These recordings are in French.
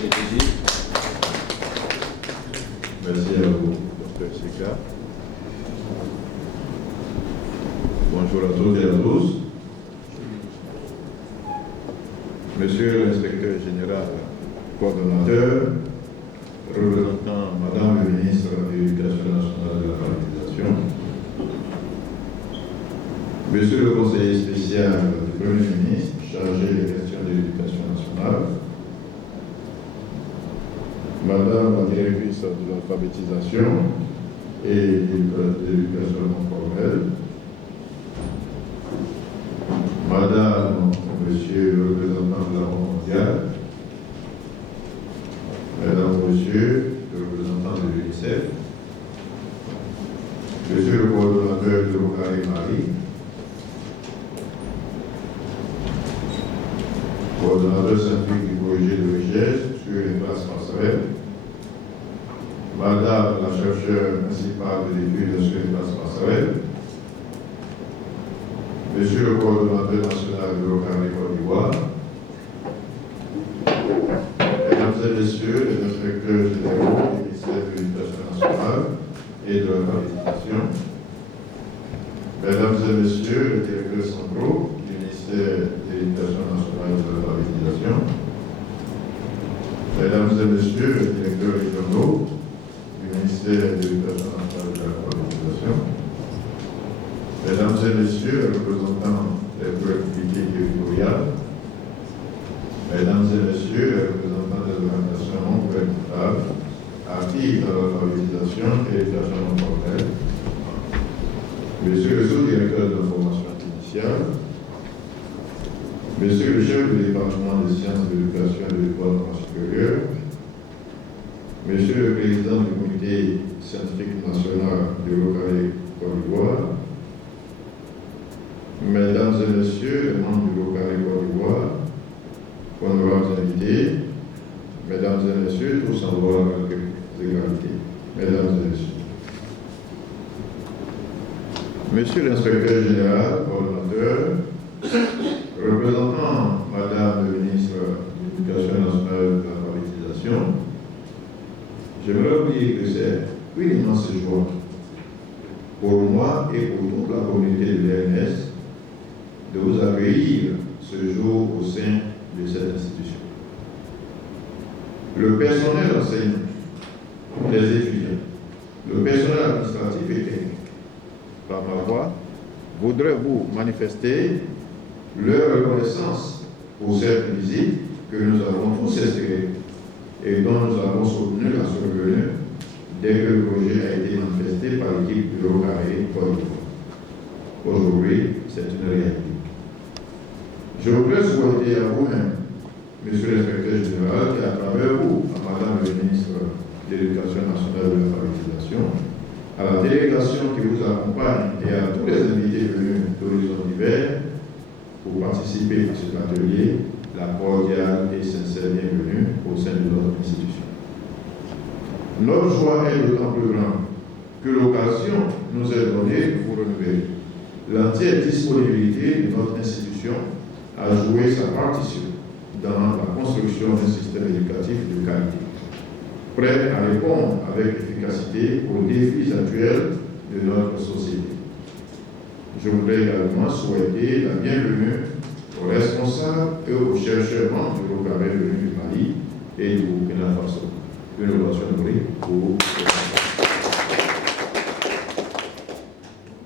Merci les PJ. Merci à vous, Dr. Sika. Bonjour à toutes et à tous. Monsieur l'inspecteur général, coordonnateur, représentant Madame le ministre de l'Éducation nationale et de l'alphabétisation, Monsieur le conseiller spécial du Premier ministre chargé des questions de l'Éducation nationale, Madame la directrice de l'alphabétisation et de l'éducation non formelle, Madame, Monsieur le représentant de la Banque mondiale, Mesdames, Monsieur le représentant de l'UNICEF, Monsieur le coordonnateur de l'Ocari Marie, coordonnateur scientifique du projet de recherche sur les classes passerelles, Madame la chercheure principale de l'étude sur les classes passerelles, Monsieur le coordonnateur national de l'Ocari Côte d'Ivoire, Mesdames et Messieurs les inspecteurs généraux du ministère de l'Éducation nationale et de l'alphabétisation, Mesdames et Messieurs les directeurs centraux du ministère de l'Éducation nationale et de l'alphabétisation, Mesdames et Messieurs les directeurs régionaux du ministère de l'Éducation nationale et de l'alphabétisation, Mesdames et Messieurs les représentants des collectivités territoriales, Mesdames et Messieurs les représentants des organisations non gouvernementales actives dans l'alphabétisation et l'éducation non formelle, Monsieur le sous-directeur de la formation initiale, Monsieur le chef du département des sciences de l'éducation et de l'école supérieure, Monsieur le président du comité scientifique national de l'Ocari Côte d'Ivoire, Mesdames et Messieurs les membres du l'Ocari Côte d'Ivoire, honorables invités, Mesdames et Messieurs, tous en voie avec égalité, Mesdames et Messieurs. Monsieur l'inspecteur général, coordonnateur, représentant Madame le ministre de l'Éducation nationale et de l'alphabétisation, j'aimerais vous dire que c'est une immense joie pour moi et pour toute la communauté de l'ENS de vous accueillir ce jour au sein de cette institution. Le personnel enseignant, les étudiants, le personnel administratif et technique, par ma voix, voudraient vous manifester leur reconnaissance pour cette visite que nous avons tous espérée et dont nous avons soutenu la survenue dès que le projet a été manifesté par l'équipe de l'Ocari Côte d'Ivoire. Aujourd'hui, c'est une réalité. Je voudrais souhaiter à vous-même, Monsieur l'inspecteur général, et à travers vous, à Madame le ministre de l'Éducation nationale et de l'alphabétisation, à la délégation qui vous accompagne et à tous les invités venus d'horizons divers pour participer à cet atelier, la cordiale et sincère bienvenue au sein de notre institution. Notre joie est d'autant plus grande que l'occasion nous est donnée de vous renouveler l'entière disponibilité de notre institution à jouer sa partition dans la construction d'un système éducatif de qualité, prêt à répondre avec efficacité aux défis actuels de notre société. Je voudrais également souhaiter la bienvenue aux responsables et aux chercheurs membres du l'Ocari venus du Mali et du Burkina Faso. Une relation nourrie pour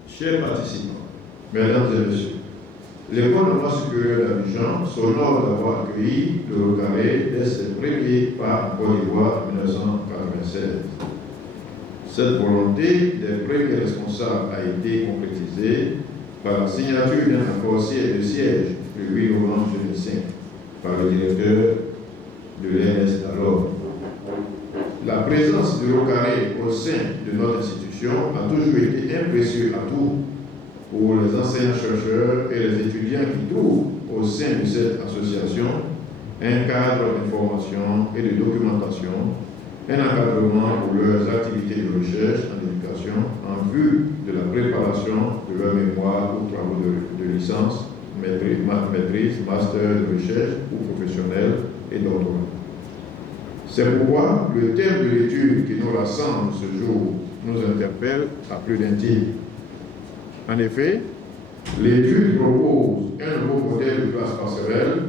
chers participants, Mesdames et Messieurs, l'École normale supérieure d'Abidjan s'honore d'avoir accueilli le l'Ocari dès ses premiers pas en Côte d'Ivoire en 1996. Cette volonté des premiers responsables a été concrétisée par la signature d'un accord de siège le 8 novembre 2005 par le directeur de l'ENS d'alors. La présence de l'Ocari au sein de notre institution a toujours été un précieux atout pour les enseignants-chercheurs et les étudiants qui trouvent au sein de cette association un cadre d'information et de documentation, un encadrement pour leurs activités de recherche en éducation en vue de la préparation de leur mémoire ou travaux de licence, maîtrise, master de recherche ou professionnel et doctorat. C'est pourquoi le thème de l'étude qui nous rassemble ce jour nous interpelle à plus d'un titre. En effet, l'étude propose un nouveau modèle de classe passerelle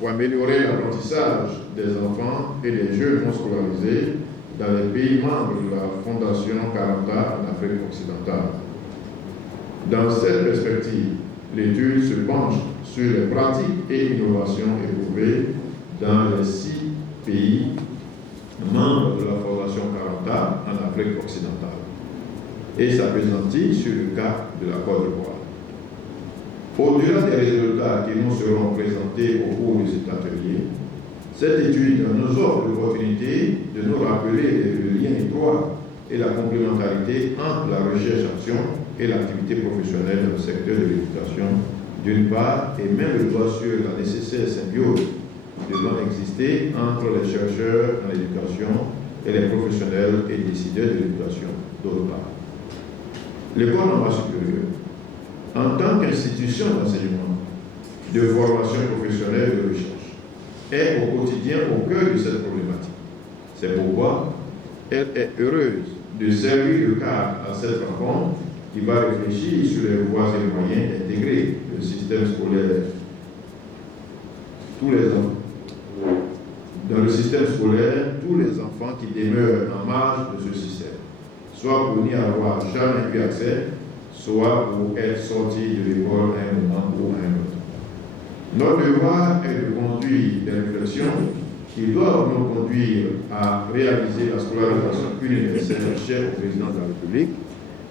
pour améliorer l'apprentissage des enfants et des jeunes non scolarisés dans les pays membres de la Fondation Caranta en Afrique occidentale. Dans cette perspective, l'étude se penche sur les pratiques et innovations éprouvées dans les 6 pays membres de la Fondation Caranta en Afrique occidentale et s'appesantit sur le cas de la Côte d'Ivoire. Au-delà des résultats qui nous seront présentés au cours de cet atelier, cette étude nous offre l'opportunité de nous rappeler le lien étroit et la complémentarité entre la recherche-action et l'activité professionnelle dans le secteur de l'éducation, d'une part, et met le doigt sur la nécessaire symbiose devant exister entre les chercheurs en éducation et les professionnels et décideurs de l'éducation, d'autre part. L'école normale supérieure, en tant qu'institution d'enseignement, de formation professionnelle et de recherche, est au quotidien au cœur de cette problématique. C'est pourquoi elle est heureuse de servir le cadre à cette rencontre qui va réfléchir sur les voies et moyens d'intégrer le système scolaire. Dans le système scolaire, tous les enfants qui demeurent en marge de ce système, soit pour n'y avoir jamais eu accès, soit pour être sortis de l'école à un moment ou à un autre. Notre devoir est de conduire des réflexions qui doivent nous conduire à réaliser la scolarisation universelle chère au président de la République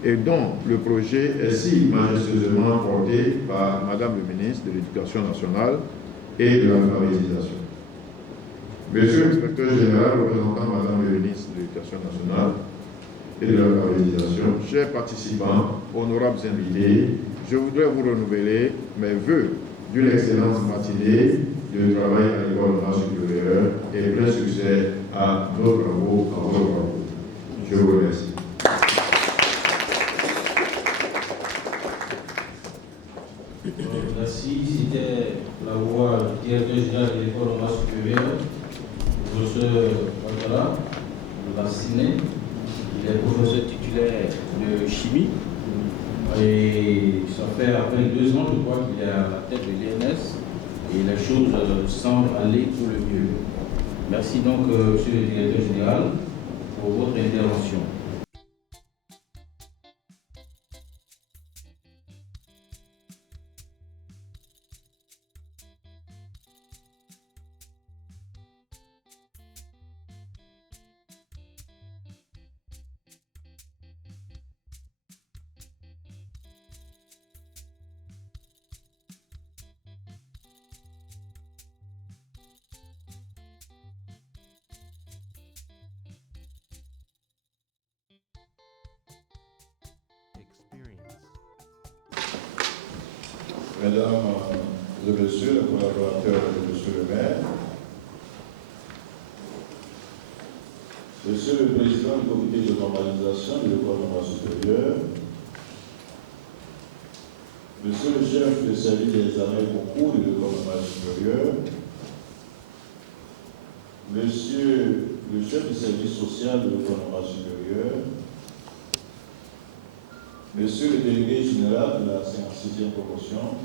et dont le projet est si majestueusement porté par Madame le ministre de l'Éducation nationale et de l'alphabétisation. Monsieur l'inspecteur général représentant Madame le ministre de l'Éducation nationale et de l'alphabétisation, chers participants, honorables invités, je voudrais vous renouveler mes vœux d'une excellente matinée de travail à l'école normale supérieure et plein succès à nos travaux, à vos travaux. Je vous remercie. Merci. C'était la voix du directeur général de l'école normale supérieure, le professeur Ouattara, de la CINE. Il est professeur titulaire de chimie. Et ça fait à peine 2 ans, je crois, qu'il est à la tête de l'INS et les choses semblent aller pour le mieux. Merci donc, monsieur le directeur général, pour votre intervention. Mesdames et messieurs, les collaborateurs de monsieur le maire, monsieur le président du comité de normalisation de l'école normale supérieure, monsieur le chef de service des examens et concours de l'école normale supérieure, monsieur le chef du service social de l'école normale supérieure, monsieur le délégué général de la 56e promotion,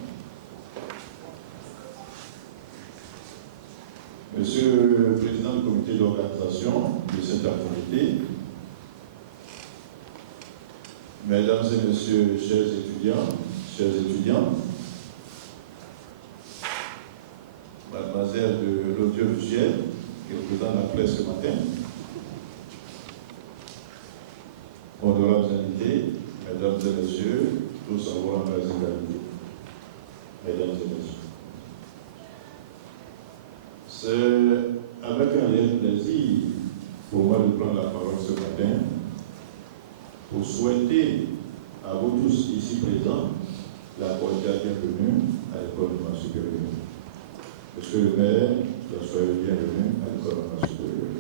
monsieur le président du comité d'organisation de cette activité, mesdames et messieurs, chers étudiants, mademoiselle de l'audiovisuel qui représente la presse ce matin, honorables invités, mesdames et messieurs, tous avoir la égalité. Mesdames et messieurs. C'est avec un réel plaisir pour moi de prendre la parole ce matin pour souhaiter à vous tous ici présents la cordiale bienvenue à l'école normale supérieure. Monsieur le maire, soyez bienvenue à l'école normale supérieure.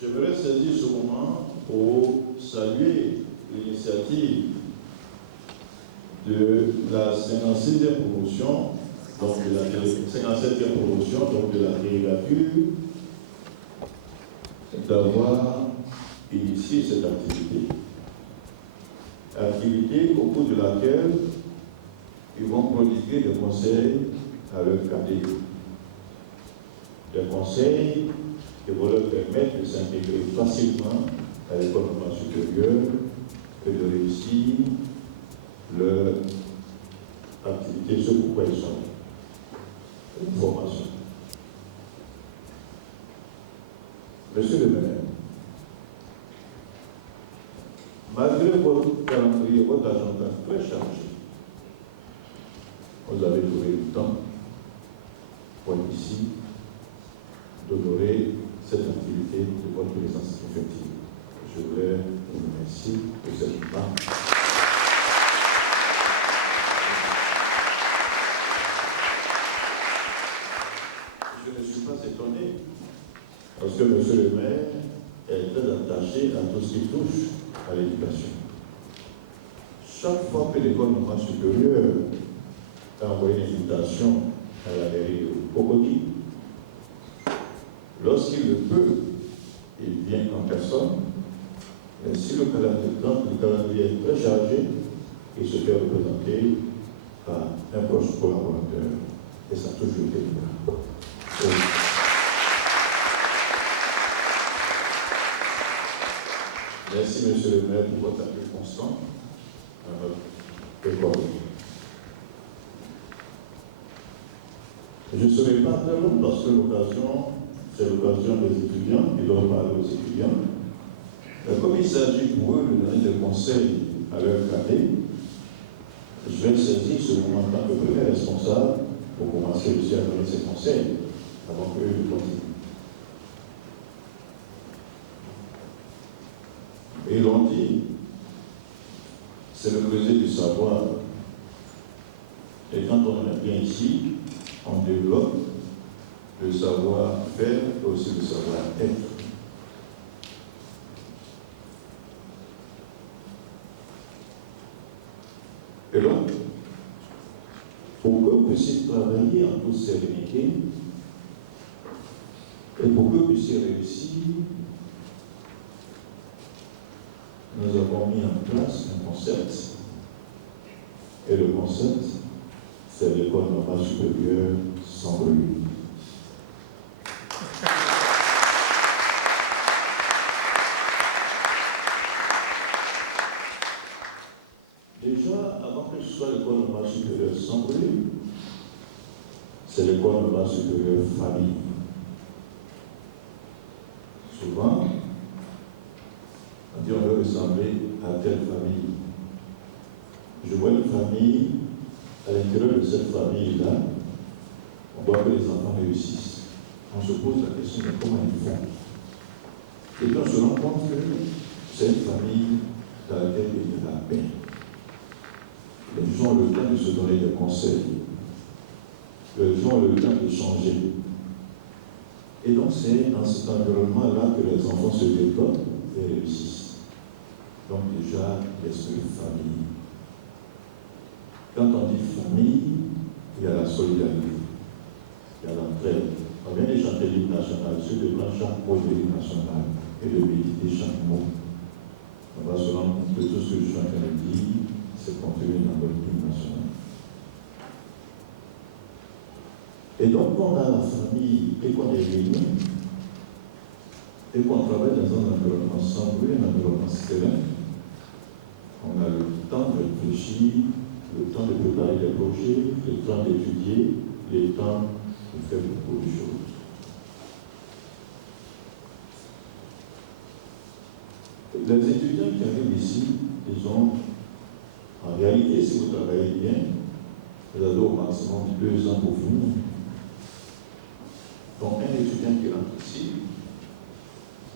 J'aimerais saisir ce moment pour saluer de la 56e promotion, donc de la 57e promotion, donc de la dérivature, d'avoir initié cette activité. Activité au cours de laquelle ils vont prodiguer des conseils à leurs cadets. Des conseils qui vont leur permettre de s'intégrer facilement à l'école normale supérieure et de réussir leur activité, ce pourquoi ils sont là. Une formation. Monsieur le maire, malgré votre calendrier, votre agenda très chargé, vous avez trouvé du temps pour ici d'honorer cette activité de votre présence effective. Je voulais vous remercier pour cette part. Je ne suis pas étonné parce que monsieur le maire est très attaché à tout ce qui touche à l'éducation. Chaque fois que l'école normale supérieure a envoyé une invitation à la mairie de Cocody, lorsqu'il le peut, il vient en personne, mais si le calendrier est très chargé, il se fait représenter par un proche collaborateur. Et ça a toujours été le cas. Merci, monsieur le maire, pour votre appui constant à notre école. Je ne serai pas très long parce que c'est l'occasion des étudiants, ils doivent parler aux étudiants. Comme il s'agit pour eux de donner des conseils à leur cadet, je vais saisir ce moment en tant que premier responsable pour commencer aussi à donner ces conseils avant qu'eux ne continuent. Et ils l'ont dit, c'est le creuset du savoir. Et quand on est bien ici, on développe le savoir-faire et aussi le savoir-être. Et donc, pour que vous puissiez travailler en toute sérénité et pour que vous puissiez réussir, nous avons mis en place un concept. Et le concept, c'est l'école normale supérieure sans bruit. Déjà, avant que ce soit l'école normale supérieure sans bruit, c'est l'école normale supérieure famille. Souvent, on dit on veut ressembler à telle famille. Je vois une famille, à l'intérieur de cette famille-là, on voit que les enfants réussissent. On se pose la question de comment ils font. Et puis on se rend compte que c'est une famille dans laquelle il y a la paix. Les gens ont le temps de se donner des conseils. Les gens ont le temps de changer. Et donc c'est dans cet environnement-là que les enfants se développent et réussissent. Donc déjà, l'esprit de famille. Quand on dit famille, il y a la solidarité, il y a l'entraide. On vient de chanter l'hymne national, ceux de blanc chantent pour l'hymne national et de méditer chaque mot. On va se rendre compte que tout ce que je suis en train de dire, c'est contenu dans notre hymne national. Et donc, quand on a la famille et qu'on est réunis, et qu'on travaille dans un environnement sans bruit, un environnement serein, on a le temps de réfléchir, le temps de préparer des projets, le temps d'étudier, le temps de faire beaucoup de choses. Les étudiants qui arrivent ici, ils ont, en réalité, si vous travaillez bien, vous avez au maximum 2 ans pour finir. Donc, un étudiant qui rentre ici,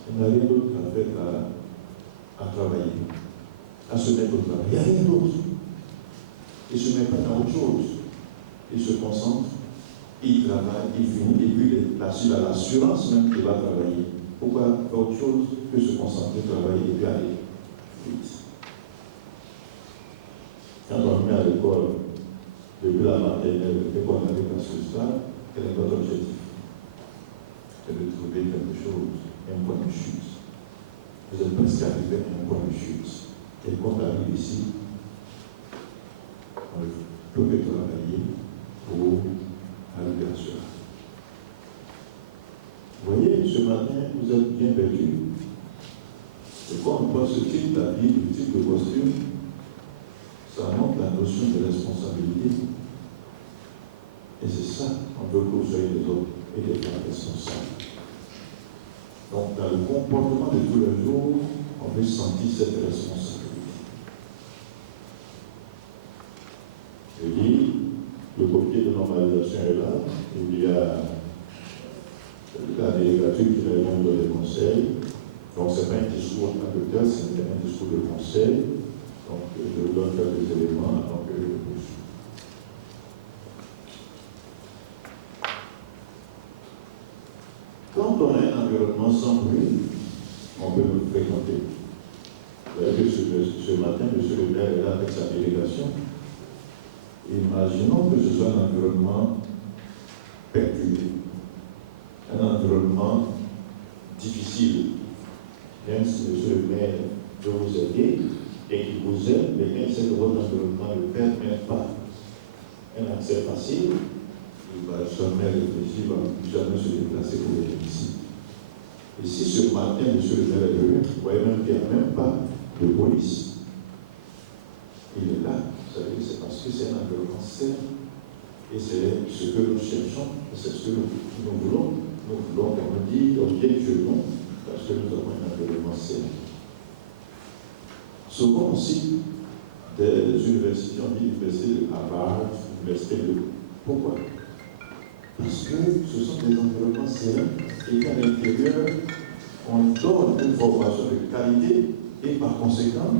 il n'a rien d'autre à faire à travailler, à se mettre au travail. Il n'y a rien d'autre. Il ne se met pas dans autre chose. Il se concentre, il travaille, il finit, et puis il a l'assurance même qu'il va travailler. Pourquoi faire autre chose que se concentrer, travailler et puis aller vite? Quand on met à l'école, depuis la maternelle, et qu'on arrive à ce stade, quel est votre objectif? C'est de trouver quelque chose, un point de chute. Vous êtes presque arrivé à un point de chute. Et quand on arrive ici, on peut travailler pour arriver à cela. Vous voyez, ce matin, vous êtes bien perdu. Et quand on voit ce type d'habit, ce type de costume, ça montre la notion de responsabilité. Et c'est ça qu'on veut que vous soyez des hommes et des femmes responsables. Donc, dans le comportement de tous les jours, on veut sentir cette responsabilité. Je dis, le comité de normalisation est là, il y a la délégation qui est membre des conseils. Donc, ce n'est pas un discours en tant que tel, c'est un discours de conseil. Donc, je vous donne quelques éléments en tant que monsieur. Quand on a un environnement sans bruit, on peut nous fréquenter. Vous avez vu ce matin, M. le maire est là avec sa délégation. Imaginons que ce soit un environnement perturbé, un environnement difficile. Même si M. le maire veut vous aider et qu'il vous aide, mais même si votre environnement ne permet pas un accès facile, il va jamais réfléchir, il ne va jamais se déplacer pour venir ici. Et si ce matin, M. le maire est venu, vous voyez même qu'il n'y a même pas de police. Il est là, vous savez, c'est parce que c'est un environnement sain. Et c'est ce que nous cherchons, c'est ce que nous voulons. Nous voulons, comme on dit, objectivement, parce que nous avons un environnement sain. Souvent aussi, des universités, on dit l'université de Harvard, l'université de... Pourquoi? Parce que ce sont des environnements sains et qu'à l'intérieur, on donne une formation de qualité et par conséquent,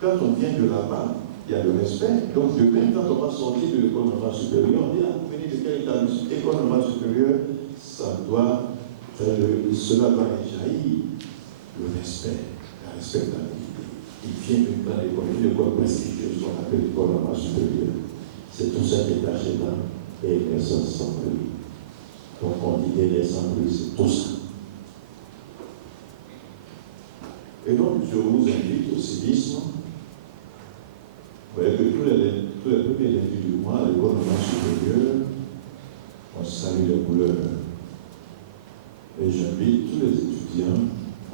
quand on vient de là-bas, il y a le respect. Donc, demain, quand on va sortir de l'école normale supérieure, on dit, ah, vous venez de quel établissement? École normale supérieure, cela doit jaillir le respect, la respectabilité. Il vient d'une grande école, une école prestigieuse qu'on appelle l'école normale supérieure. C'est tout ça qui est caché dans les naissances sans bruit. Donc, on dit des naissances sans bruit, c'est tout ça. Et donc, je vous invite au civisme. Vous voyez que tous les premiers lundis du mois, à l'école normale supérieure, on salue les couleurs. Et j'invite tous les étudiants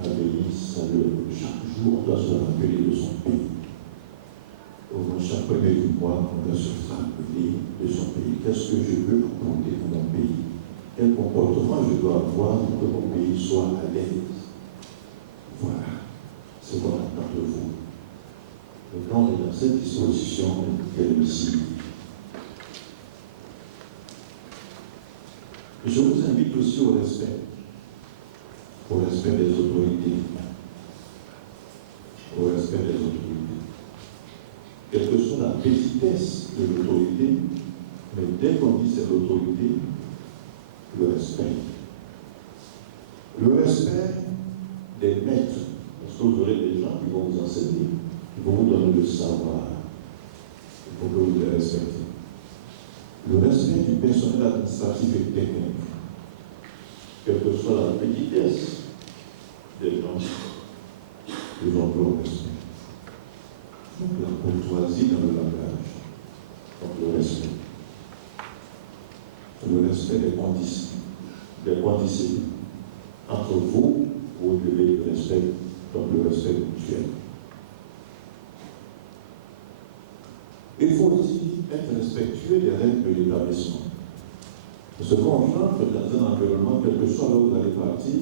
à venir saluer. Chaque jour, on doit se rappeler de son pays. Au moins, chaque premier du mois, on doit se rappeler de son pays. Qu'est-ce que je veux apporter pour mon pays? Quel comportement je dois avoir pour que mon pays soit à l'aise? Voilà. C'est qu'on attend de vous. Et quand on est dans cette disposition, elle est ici. Je vous invite aussi au respect des autorités. Au respect des autorités. Quelle que soit la petitesse de l'autorité, mais dès qu'on dit c'est l'autorité, le respect. Le respect des maîtres. Parce que vous aurez des gens qui vont vous enseigner, qui vont vous donner le savoir. Il faut que vous les respectez. Le respect du personnel administratif et technique. Quelle que soit la petitesse des gens, ils vont le respect. Donc la courtoisie dans le langage. Donc le respect. Le respect des conditions. Entre vous, vous devez le respect. Donc le respect mutuel. Il faut aussi être respectueux des règles de l'établissement. Parce qu'on entre dans un environnement, quel que soit là où vous allez partir,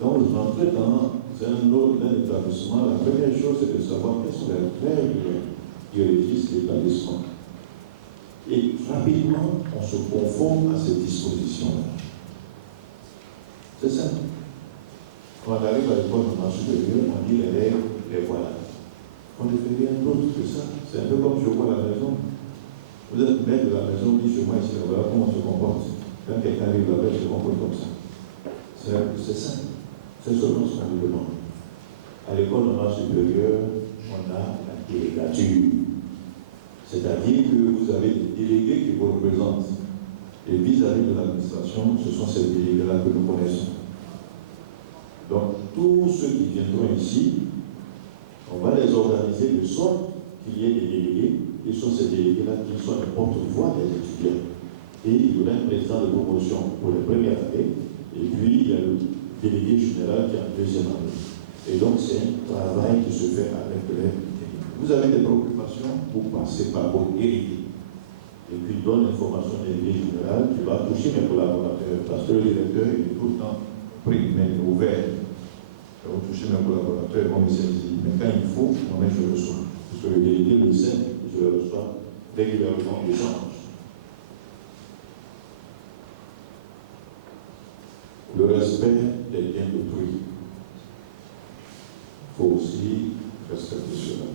quand vous entrez dans un établissement, la première chose c'est de savoir quelles sont les règles qui régissent l'établissement. Et rapidement, on se conforme à ces dispositions-là. C'est ça. Quand on arrive à l'école normale supérieure, on dit les règles, les voilà. On ne fait rien d'autre que ça. C'est un peu comme je vois à la maison. Vous êtes maître de la maison, dit chez moi ici, voilà comment on se comporte. Quand quelqu'un arrive là-bas, il se comporte comme ça. C'est ça. C'est seulement ce qu'on nous demande. À l'école normale supérieure, on a la clé. C'est-à-dire que vous avez des délégués qui vous représentent. Et vis-à-vis de l'administration, ce sont ces délégués-là que nous connaissons. Donc, tous ceux qui viendront ici, on va les organiser de sorte qu'il y ait des délégués, qui sont ces délégués-là qui sont les porte-voix des étudiants. Et il y aura un président de promotion pour les premières années, et puis il y a le délégué général qui est en deuxième année. Et donc, c'est un travail qui se fait avec les délégués. Vous avez des préoccupations, vous passez par votre délégué. Et puis, donne l'information des délégués général qui va toucher mes collaborateurs, parce que le directeur il est tout le temps pris, mais ouvert. Vous touchez mes collaborateurs, vont me saisir. Mais quand il faut, moi-même je le reçois. Parce que le délégué le sait, je le reçois régulièrement, j'échange. Le respect des biens d'autrui. Il faut aussi respecter cela.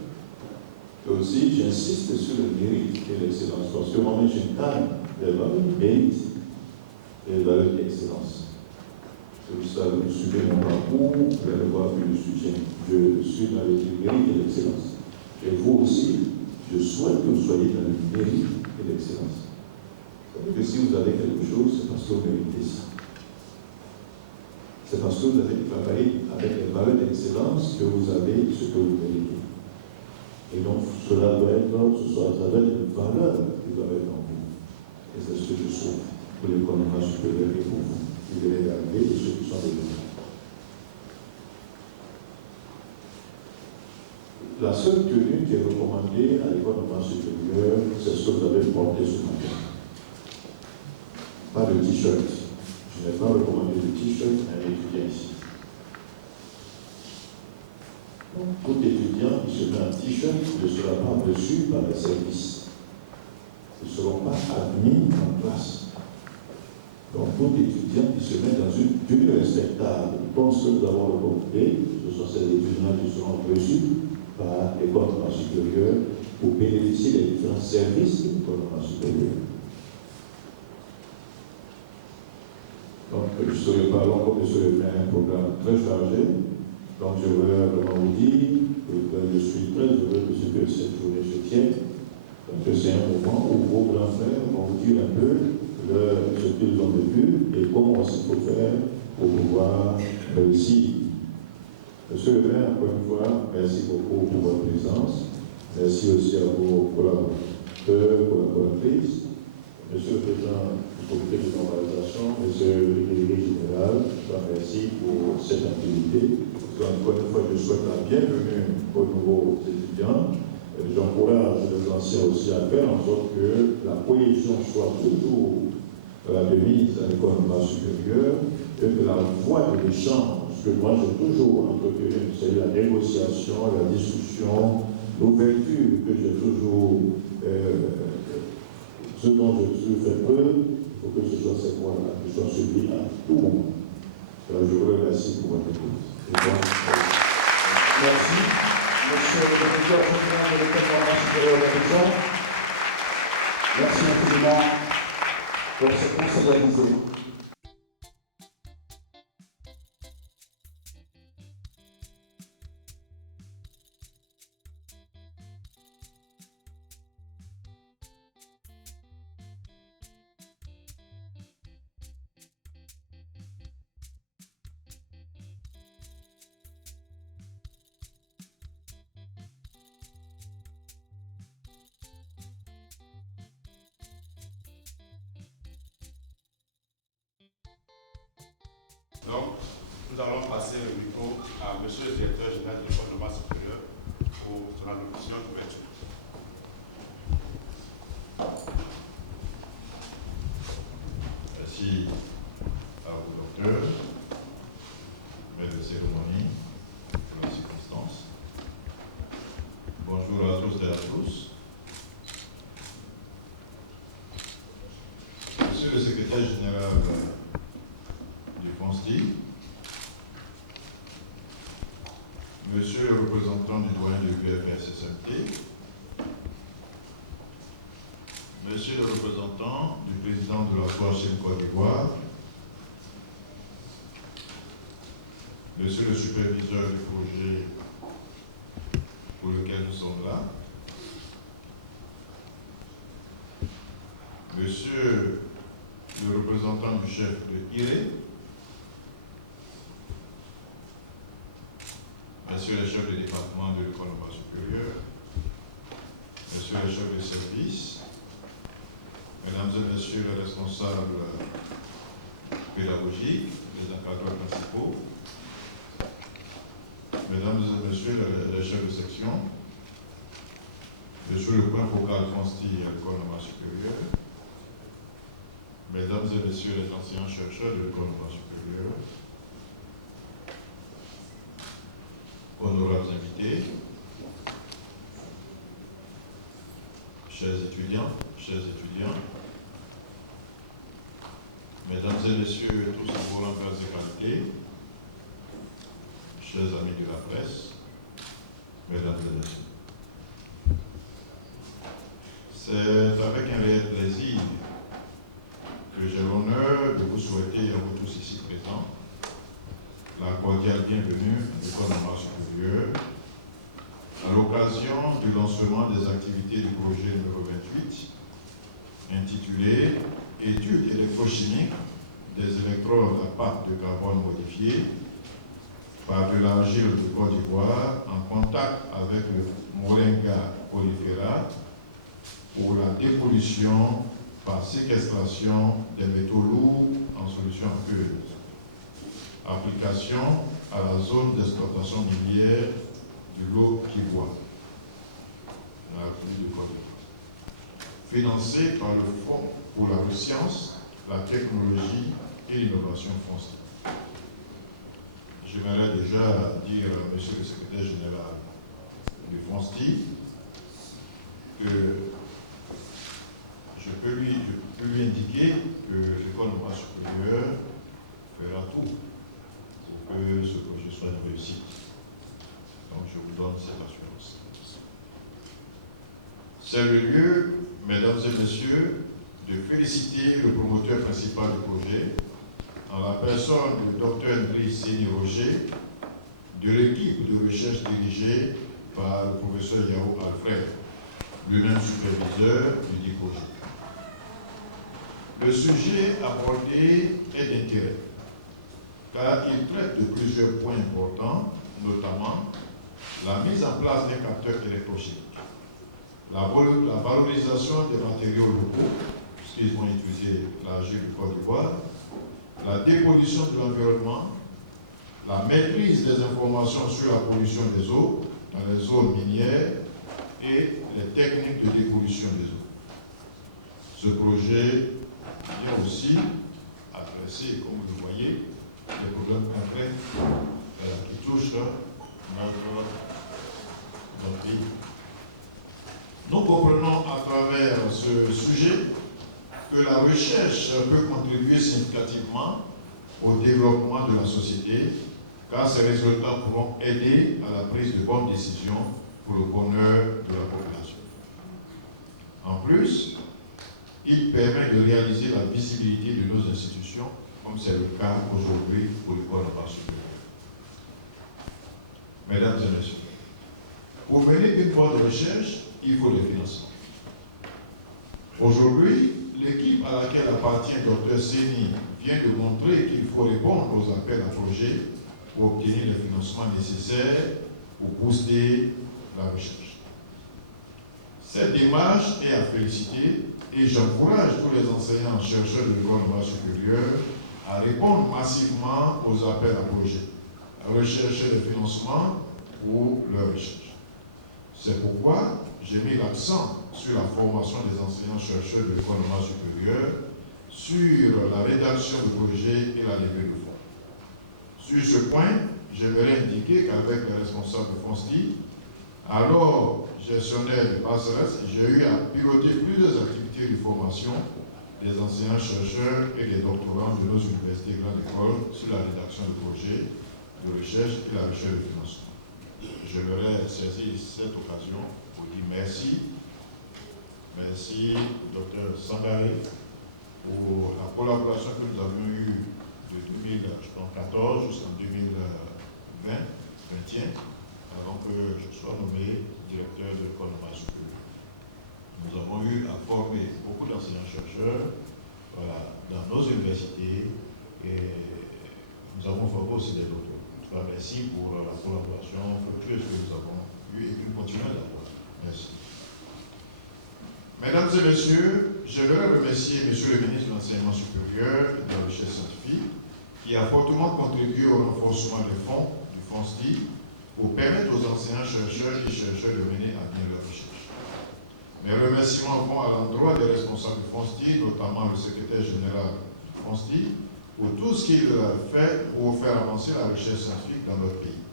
Et aussi, j'insiste sur le mérite et l'excellence, parce que moi-même, j'incarne les valeurs du mérite et les valeurs d'excellence. Vous savez, vous suivez mon parcours, vous allez voir que je suis dans le mérite et l'excellence. Et vous aussi, je souhaite que vous soyez dans le mérite et l'excellence. C'est-à-dire que si vous avez quelque chose, c'est parce que vous méritez ça. C'est parce que vous avez travaillé avec les valeurs d'excellence que vous avez ce que vous méritez. Et donc, cela doit être, ce soit à travers les valeurs qui doivent être en vous. Et c'est ce que je souhaite pour les gouvernements supérieurs et pour vous. Vous devez regarder et ceux qui sont devenus. La seule tenue qui est recommandée à l'école normale supérieure, c'est ce que vous avez porté ce matin. Pas de t-shirt. Je n'ai pas recommandé de t-shirt à un étudiant ici. Donc, tout étudiant qui se met un t-shirt ne sera pas reçu par les services. Ils ne seront pas admis en classe. Donc, tout étudiant qui se met dans une tenue respectable, comme ce que nous avons recommandé, ce sont ces étudiants qui seront reçus par l'école normale supérieure pour bénéficier des différents services de l'école normale supérieure. Donc, je ne serai pas long comme je serai fait un programme très chargé. Donc, je veux vraiment vous dire que je suis très heureux de ce que cette journée se tienne. Parce que c'est un moment où vos grands frères vont vous dire un peu ce qu'ils ont vécu et comment il faut faire pour pouvoir réussir. Monsieur le maire, encore une fois, merci beaucoup pour votre présence. Merci aussi à vos collaborateurs, collaboratrices. Monsieur le président du comité de normalisation, monsieur le délégué général, je vous remercie pour cette activité. Encore une fois, je souhaite la bienvenue aux nouveaux étudiants. J'encourage les anciens aussi à faire en sorte que la cohésion soit toujours la devise à l'école normale supérieure et que la voie de l'échange, que moi j'ai toujours entretenu, c'est la négociation, la discussion, l'ouverture que j'ai toujours, ce dont je suis fait preuve, il faut que ce soit cette voie-là, que ce soit suivi à tout moment. Alors, je vous remercie pour votre écoute. Merci. Monsieur le directeur général de l'école normale supérieure d'Abidjan, merci infiniment pour ce conseil organisé. Donc, nous allons passer le micro à M. le directeur général de l'école normale supérieure pour son allocution d'ouverture. Merci à vos docteurs, maîtres de cérémonie, pour la circonstance. Bonjour à tous et à tous. Monsieur le secrétaire général du FONSTI, monsieur le représentant du doyen de l'UFRSSMT, monsieur le représentant du président de la FOACHIM Côte d'Ivoire, monsieur le superviseur du projet pour lequel nous sommes là, Monsieur le représentant du chef de IRE, Monsieur le chef de département de l'école normale supérieure, Monsieur le chef de service, Mesdames et Messieurs les responsables pédagogiques, les encadreurs principaux, Mesdames et Messieurs les chefs de section, Monsieur le point focal FONSTI à l'école normale supérieure, Mesdames et Messieurs les enseignants-chercheurs de l'école normale supérieure, honorables invités, chers étudiants, Mesdames et Messieurs tous vos rangs et qualités, chers amis de la presse, Mesdames et Messieurs. C'est avec un réel plaisir que j'ai l'honneur de vous souhaiter à vous tous ici présents la cordiale bienvenue à l'école normale supérieure à l'occasion du lancement des activités du projet numéro 28 intitulé « Études électrochimiques des électrodes à pâte de carbone modifiées par de l'argile de Côte d'Ivoire en contact avec le Moringa oleifera pour la dépollution par séquestration des métaux lourds en solution aqueuse. Application à la zone d'exploitation minière du lot Kivois, dans la République de Côte d'Ivoire. Financé par le Fonds pour la science, la technologie et l'innovation FONSTI. J'aimerais déjà dire à Monsieur le secrétaire général du FONSTI que je peux lui indiquer que l'école normale supérieure fera tout pour que ce projet soit une réussite. Donc je vous donne cette assurance. C'est le lieu, Mesdames et Messieurs, de féliciter le promoteur principal du projet, en la personne du Dr Ndri Seni Roger, de l'équipe de recherche dirigée par le professeur Yao Alfred, lui-même superviseur du dit projet. Le sujet abordé est d'intérêt, car il traite de plusieurs points importants, notamment la mise en place d'un capteur électrochimique, la valorisation des matériaux locaux, puisqu'ils vont utiliser l'argile du Côte d'Ivoire, la dépollution de l'environnement, la maîtrise des informations sur la pollution des eaux dans les zones minières et les techniques de dépollution des eaux. Ce projet vient aussi adresser, comme vous le voyez, des problèmes concrets qui touchent notre pays. Nous comprenons à travers ce sujet que la recherche peut contribuer significativement au développement de la société, car ces résultats pourront aider à la prise de bonnes décisions pour le bonheur de la population. En plus, il permet de réaliser la visibilité de nos institutions, comme c'est le cas aujourd'hui pour l'école normale supérieure. Mesdames et Messieurs, pour mener une bonne recherche, il faut des financements. Aujourd'hui, l'équipe à laquelle appartient Dr Seni vient de montrer qu'il faut répondre aux appels à projets pour obtenir les financements nécessaires pour booster la recherche. Cette démarche est à féliciter et j'encourage tous les enseignants chercheurs de l'école normale supérieure à répondre massivement aux appels à projets, à rechercher les financements pour leur recherche. C'est pourquoi j'ai mis l'accent sur la formation des enseignants-chercheurs de l'école normale supérieure, sur la rédaction du projet et la levée de fonds. Sur ce point, j'aimerais indiquer qu'avec les responsables de FONSTI, alors gestionnaire de PASRES, j'ai eu à piloter plusieurs activités de formation des enseignants-chercheurs et des doctorants de nos universités et grandes écoles sur la rédaction de projets de recherche et la recherche de financement. J'aimerais saisir cette occasion pour dire merci. Merci, Dr Sangaré, pour la collaboration que nous avons eue de 2014 jusqu'en 2021, avant que je sois nommé directeur de l'école normale supérieure. Nous avons eu à former beaucoup d'enseignants-chercheurs aussi des autres. En tout cas, merci pour la collaboration fructueuse que nous avons eue et que nous continuons d'avoir. Merci. Mesdames et messieurs, je voudrais remercier Monsieur le ministre de l'Enseignement supérieur et de la Recherche scientifique qui a fortement contribué au renforcement des fonds du FONSTI pour permettre aux enseignants-chercheurs et chercheurs de mener à bien leur recherche. Mes remerciements vont à l'endroit des responsables du FONSTI, notamment le secrétaire général du FONSTI, pour tout ce qu'il a fait pour faire avancer la recherche scientifique dans notre pays.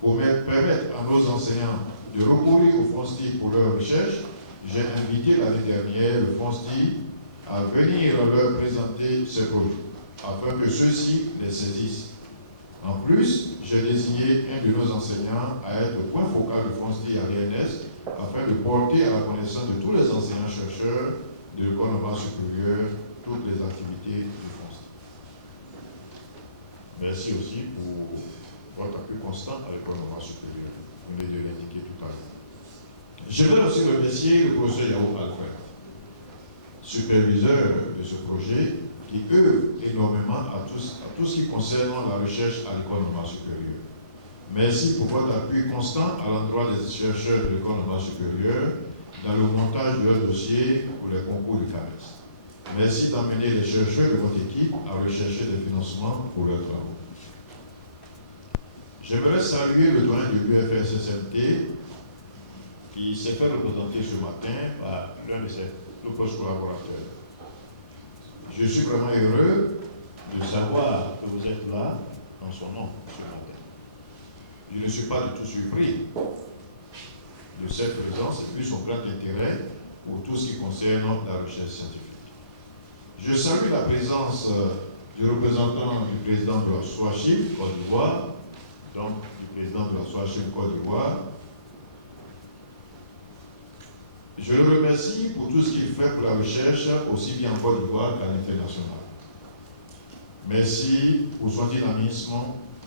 Pour permettre à nos enseignants de recourir au FONSTI pour leur recherche, j'ai invité l'année dernière le FONSTI à venir leur présenter ce projet, afin que ceux-ci les saisissent. En plus, j'ai désigné un de nos enseignants à être le point focal du FONSTI à l'INS, afin de porter à la connaissance de tous les enseignants-chercheurs de l'école normale supérieure toutes les activités du FONSTI. Merci aussi pour votre appui constant à l'école normale supérieure. Vous venez de l'indiquer tout à l'heure. Je voudrais aussi remercier le professeur Yao Alfred, superviseur de ce projet, qui œuvre énormément à tout ce qui concerne la recherche à l'école normale supérieure. Merci pour votre appui constant à l'endroit des chercheurs de l'école normale supérieure dans le montage de leurs dossiers pour les concours de CAMES. Merci d'amener les chercheurs de votre équipe à rechercher des financements pour leurs travaux. J'aimerais saluer le doyen de l'UFSSMT qui s'est fait représenter ce matin par l'un de ses plus proches collaborateurs. Je suis vraiment heureux de savoir que vous êtes là en son nom ce matin. Je ne suis pas du tout surpris de cette présence et puis son grand intérêt pour tout ce qui concerne la recherche scientifique. Je salue la présence du représentant du président de la SOACHIM Côte d'Ivoire, donc du président de la SOACHIM Côte d'Ivoire. Je le remercie pour tout ce qu'il fait pour la recherche, aussi bien en Côte d'Ivoire qu'à l'international. Merci pour son dynamisme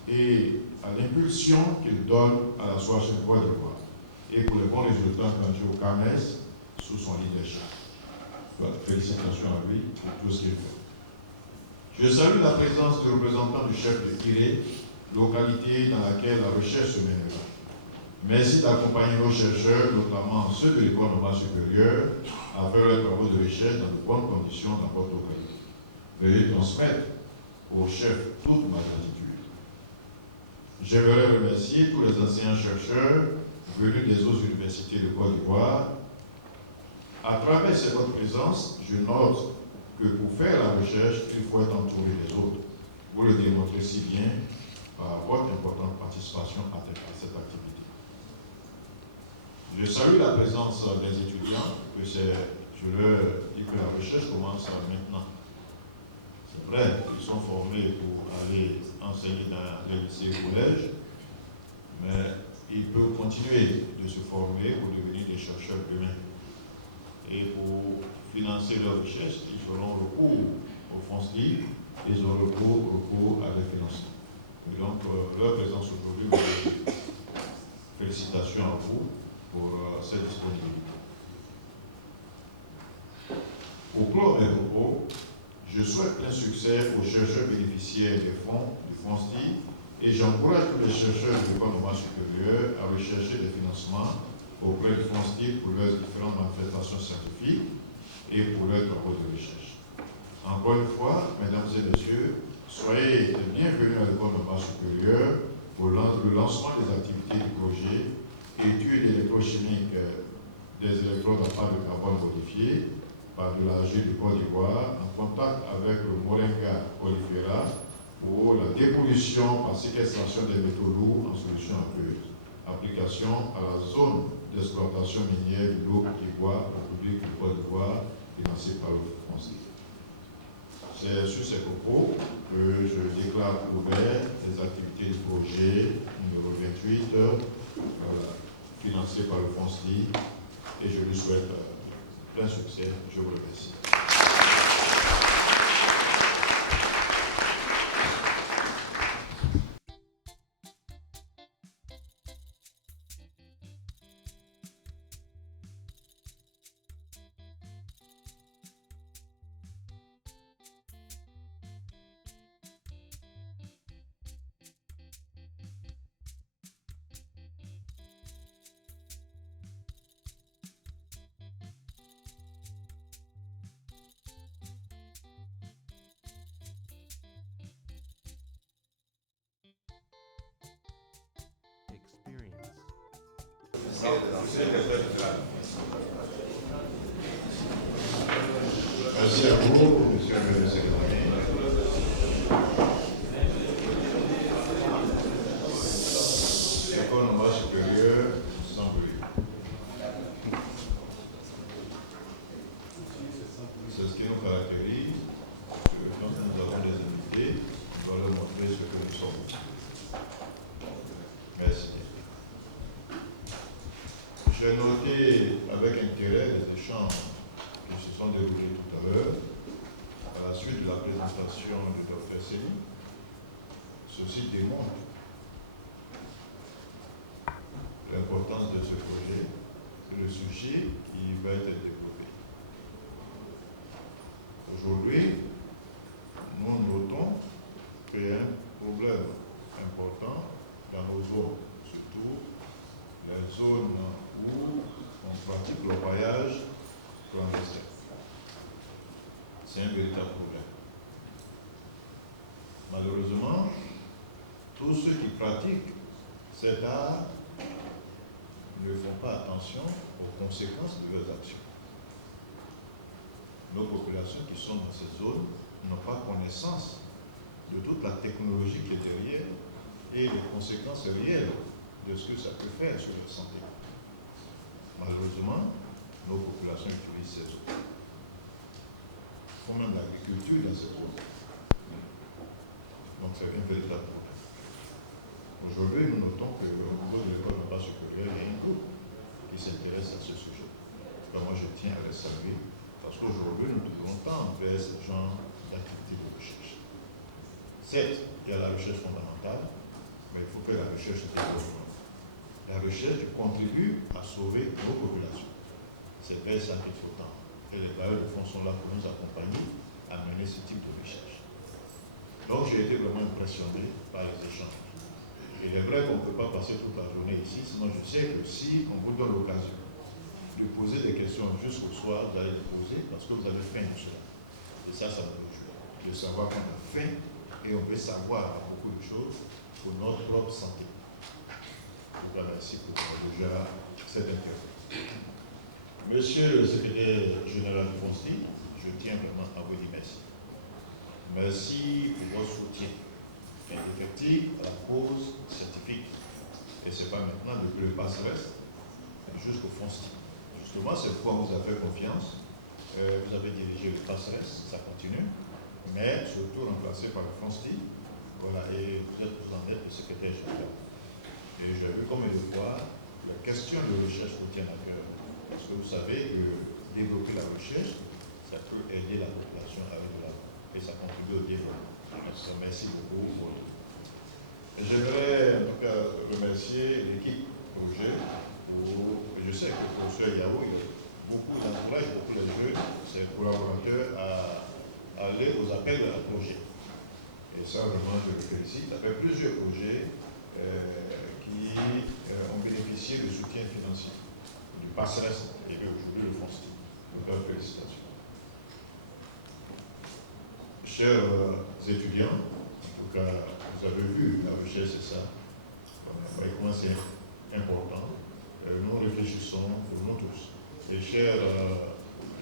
et à l'impulsion qu'il donne à la SOACHIM Côte d'Ivoire et pour les bons résultats rendus au CAMES sous son leadership. Félicitations à lui pour tout ce qu'il fait. Je salue la présence du représentant du chef de Kiré, localité dans laquelle la recherche se mènera. Merci d'accompagner nos chercheurs, notamment ceux de l'école normale supérieure, à faire leurs travaux de recherche dans de bonnes conditions dans votre localité. Veuillez transmettre au chef toute ma gratitude. J'aimerais remercier tous les enseignants-chercheurs venus des autres universités de Côte d'Ivoire. À travers votre présence, je note que pour faire la recherche, il faut être entouré des autres. Vous le démontrez si bien par votre importante participation à cette activité. Je salue la présence des étudiants, je leur dis que la recherche commence maintenant. C'est vrai qu'ils sont formés pour aller enseigner dans les lycées et collèges, mais ils peuvent continuer de se former pour devenir des chercheurs demain. Et pour financer leur recherche, ils feront recours au FONSTI et ils auront recours à des financements. Et donc, leur présence aujourd'hui, félicitations à vous pour cette disponibilité. Au clos mes propos, je souhaite plein succès aux chercheurs bénéficiaires des fonds du FONSTI et j'encourage tous les chercheurs de l'école normale supérieure à rechercher des financements auprès du FONSTI pour leurs différentes manifestations scientifiques et pour leurs travaux de recherche. Encore une fois, mesdames et messieurs, soyez les bienvenus à l'école normale supérieure pour le lancement des activités du projet étude électrochimique des électrodes à part de carbone modifiés par de l'argile de Côte d'Ivoire en contact avec le Moringa oleifera pour la dépollution par séquestration des métaux lourds en solution aqueuse. Application à la zone d'exploitation minière de l'eau d'Ivoire, République de Côte d'Ivoire, financée par le FONSTI. C'est sur ces propos que je déclare ouvert les activités du projet numéro 28, financé par le FONSTI, et je lui souhaite plein succès. Je vous remercie. Monsieur le directeur général. Merci à vous, monsieur le secrétaire. L'école normale supérieure semble. C'est ce qui nous caractérise. Quand nous avons des invités, on doit leur montrer ce que nous sommes. Merci. J'ai noté avec intérêt les échanges qui se sont déroulés tout à l'heure, à la suite de la présentation du Dr Sely. Ceci démontre l'importance de ce projet et le sujet qui va être développé. Aujourd'hui, nous notons qu'il y a un problème important dans nos zones, surtout les zones où on pratique le voyage clandestin. C'est un véritable problème. Malheureusement, tous ceux qui pratiquent cet art ne font pas attention aux conséquences de leurs actions. Nos populations qui sont dans ces zones n'ont pas connaissance de toute la technologie qui est derrière et des conséquences réelles de ce que ça peut faire sur leur santé. Malheureusement, nos populations utilisent ces zones. Il faut même l'agriculture dans ces zones. Donc c'est un véritable problème. Aujourd'hui, nous notons qu'au niveau de l'école normale supérieure, il y a un groupe qui s'intéresse à ce sujet. En tout cas, moi, je tiens à les saluer parce qu'aujourd'hui, nous devons tendre vers ce genre d'activité de recherche. Certes, il y a la recherche fondamentale, mais il faut que la recherche développe. La recherche contribue à sauver nos populations. C'est vers ça qu'il faut tendre. Et les bailleurs de fonds sont là pour nous accompagner à mener ce type de recherche. Donc, j'ai été vraiment impressionné par les échanges. Il est vrai qu'on ne peut pas passer toute la journée ici, sinon je sais que si on vous donne l'occasion de poser des questions jusqu'au soir, vous allez les poser parce que vous avez faim de cela. Et ça me réjouit. De savoir qu'on a faim et on veut savoir beaucoup de choses pour notre propre santé. Voilà, merci pour déjà cet intérêt. Monsieur le secrétaire général du FONSTI, je tiens vraiment à vous dire merci. Merci pour votre soutien effectif à la cause scientifique. Et ce n'est pas maintenant depuis le PASRES, mais jusqu'au FONSTI. Justement, c'est pourquoi on vous a fait confiance. Vous avez dirigé le PASRES, ça continue, mais surtout remplacé par le FONSTI. Voilà, et vous êtes le secrétaire général. Et j'ai vu combien de fois la question de recherche vous tient à cœur. Parce que vous savez que développer la recherche, ça peut aider la population à aller de l'avant. Et ça contribue au développement. Merci beaucoup. J'aimerais en tout cas remercier l'équipe projet. Je sais que le professeur Yao, il a beaucoup d'encourage, beaucoup de jeunes, ses collaborateurs à aller aux appels de la projet. Et ça, vraiment, je le félicite. Avec plusieurs projets qui ont bénéficié de soutien financier du PASRES et aujourd'hui le FONSTI. Donc, félicitations. Chers étudiants, en tout cas, vous avez vu la recherche, c'est ça. Comment c'est important. Nous réfléchissons pour nous tous. Et chers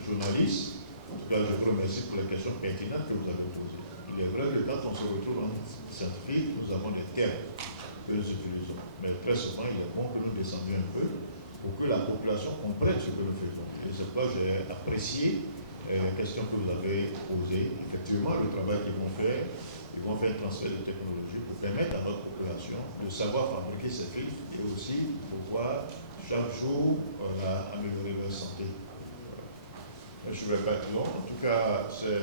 journalistes, en tout cas, je vous remercie pour les questions pertinentes que vous avez posées. Il est vrai que quand on se retrouve en scientifique, nous avons des termes que nous utilisons. Mais très souvent, il est bon que nous descendions un peu pour que la population comprenne ce que nous faisons. Et c'est pourquoi j'ai apprécié les questions que vous avez posées. Effectivement, le travail qu'ils vont faire un transfert de technologie pour permettre à notre population de savoir fabriquer ces films et aussi pouvoir chaque jour améliorer leur santé. Je ne vais pas être long. En tout cas, c'est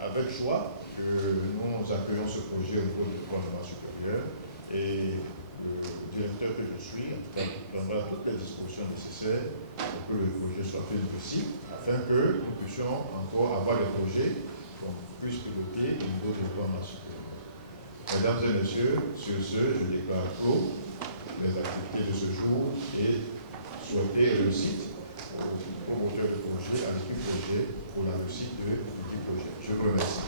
avec joie que nous accueillons ce projet au niveau de l'école normale supérieure et le directeur que je suis, en tout cas, prendra toutes les dispositions nécessaires pour que le projet soit fait possible afin que nous puissions encore avoir des projets qu'on puisse piloter au niveau de l'école normale supérieure. Mesdames et messieurs, sur ce, je déclare clos les activités de ce jour et souhaiter réussite aux promoteurs de projet, à l'équipe projet pour la réussite de l'équipe projet. Je vous remercie.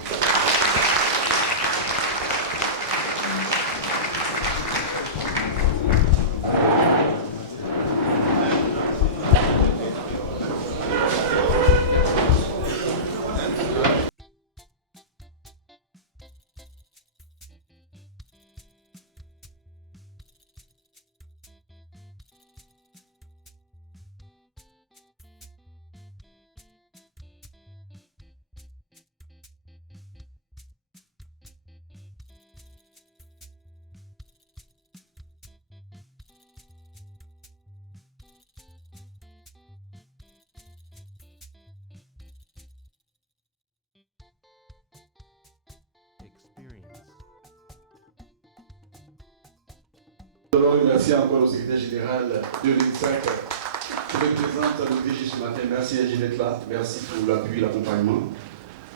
Nous allons remercier encore le secrétaire général de l'INSAC qui représente le VG ce matin. Merci à Ginette là, merci pour l'appui et l'accompagnement.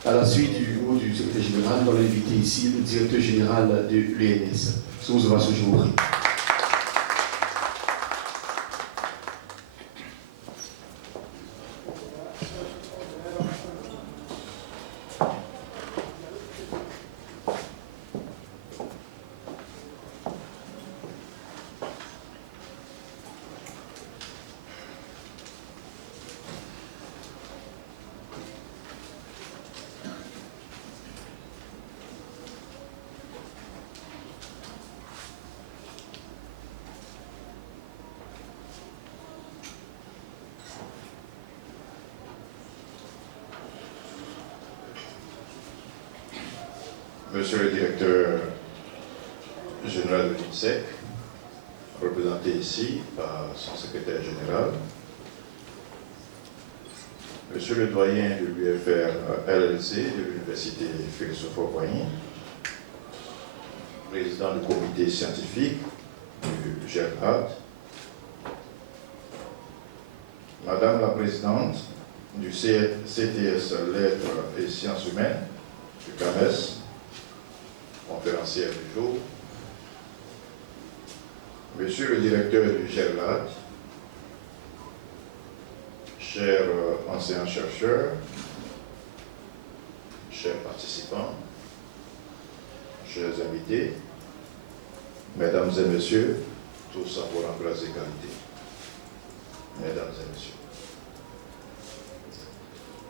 À la suite du mot du secrétaire général, nous allons inviter ici le directeur général de l'ENS. Sous observation, je vous prie. Monsieur le directeur général de l'INSEC, représenté ici par son secrétaire général, Monsieur le doyen de l'UFR LLC de l'Université Félix-Houphouët-Boigny, président du comité scientifique du GERHAD, Madame la présidente du CTS Lettres et Sciences Humaines du CAMES, conférencière du jour, Monsieur le directeur du GERLAD, chers enseignants-chercheurs, chers participants, chers invités, mesdames et messieurs, tous à vos nombreuses égalités, mesdames et messieurs.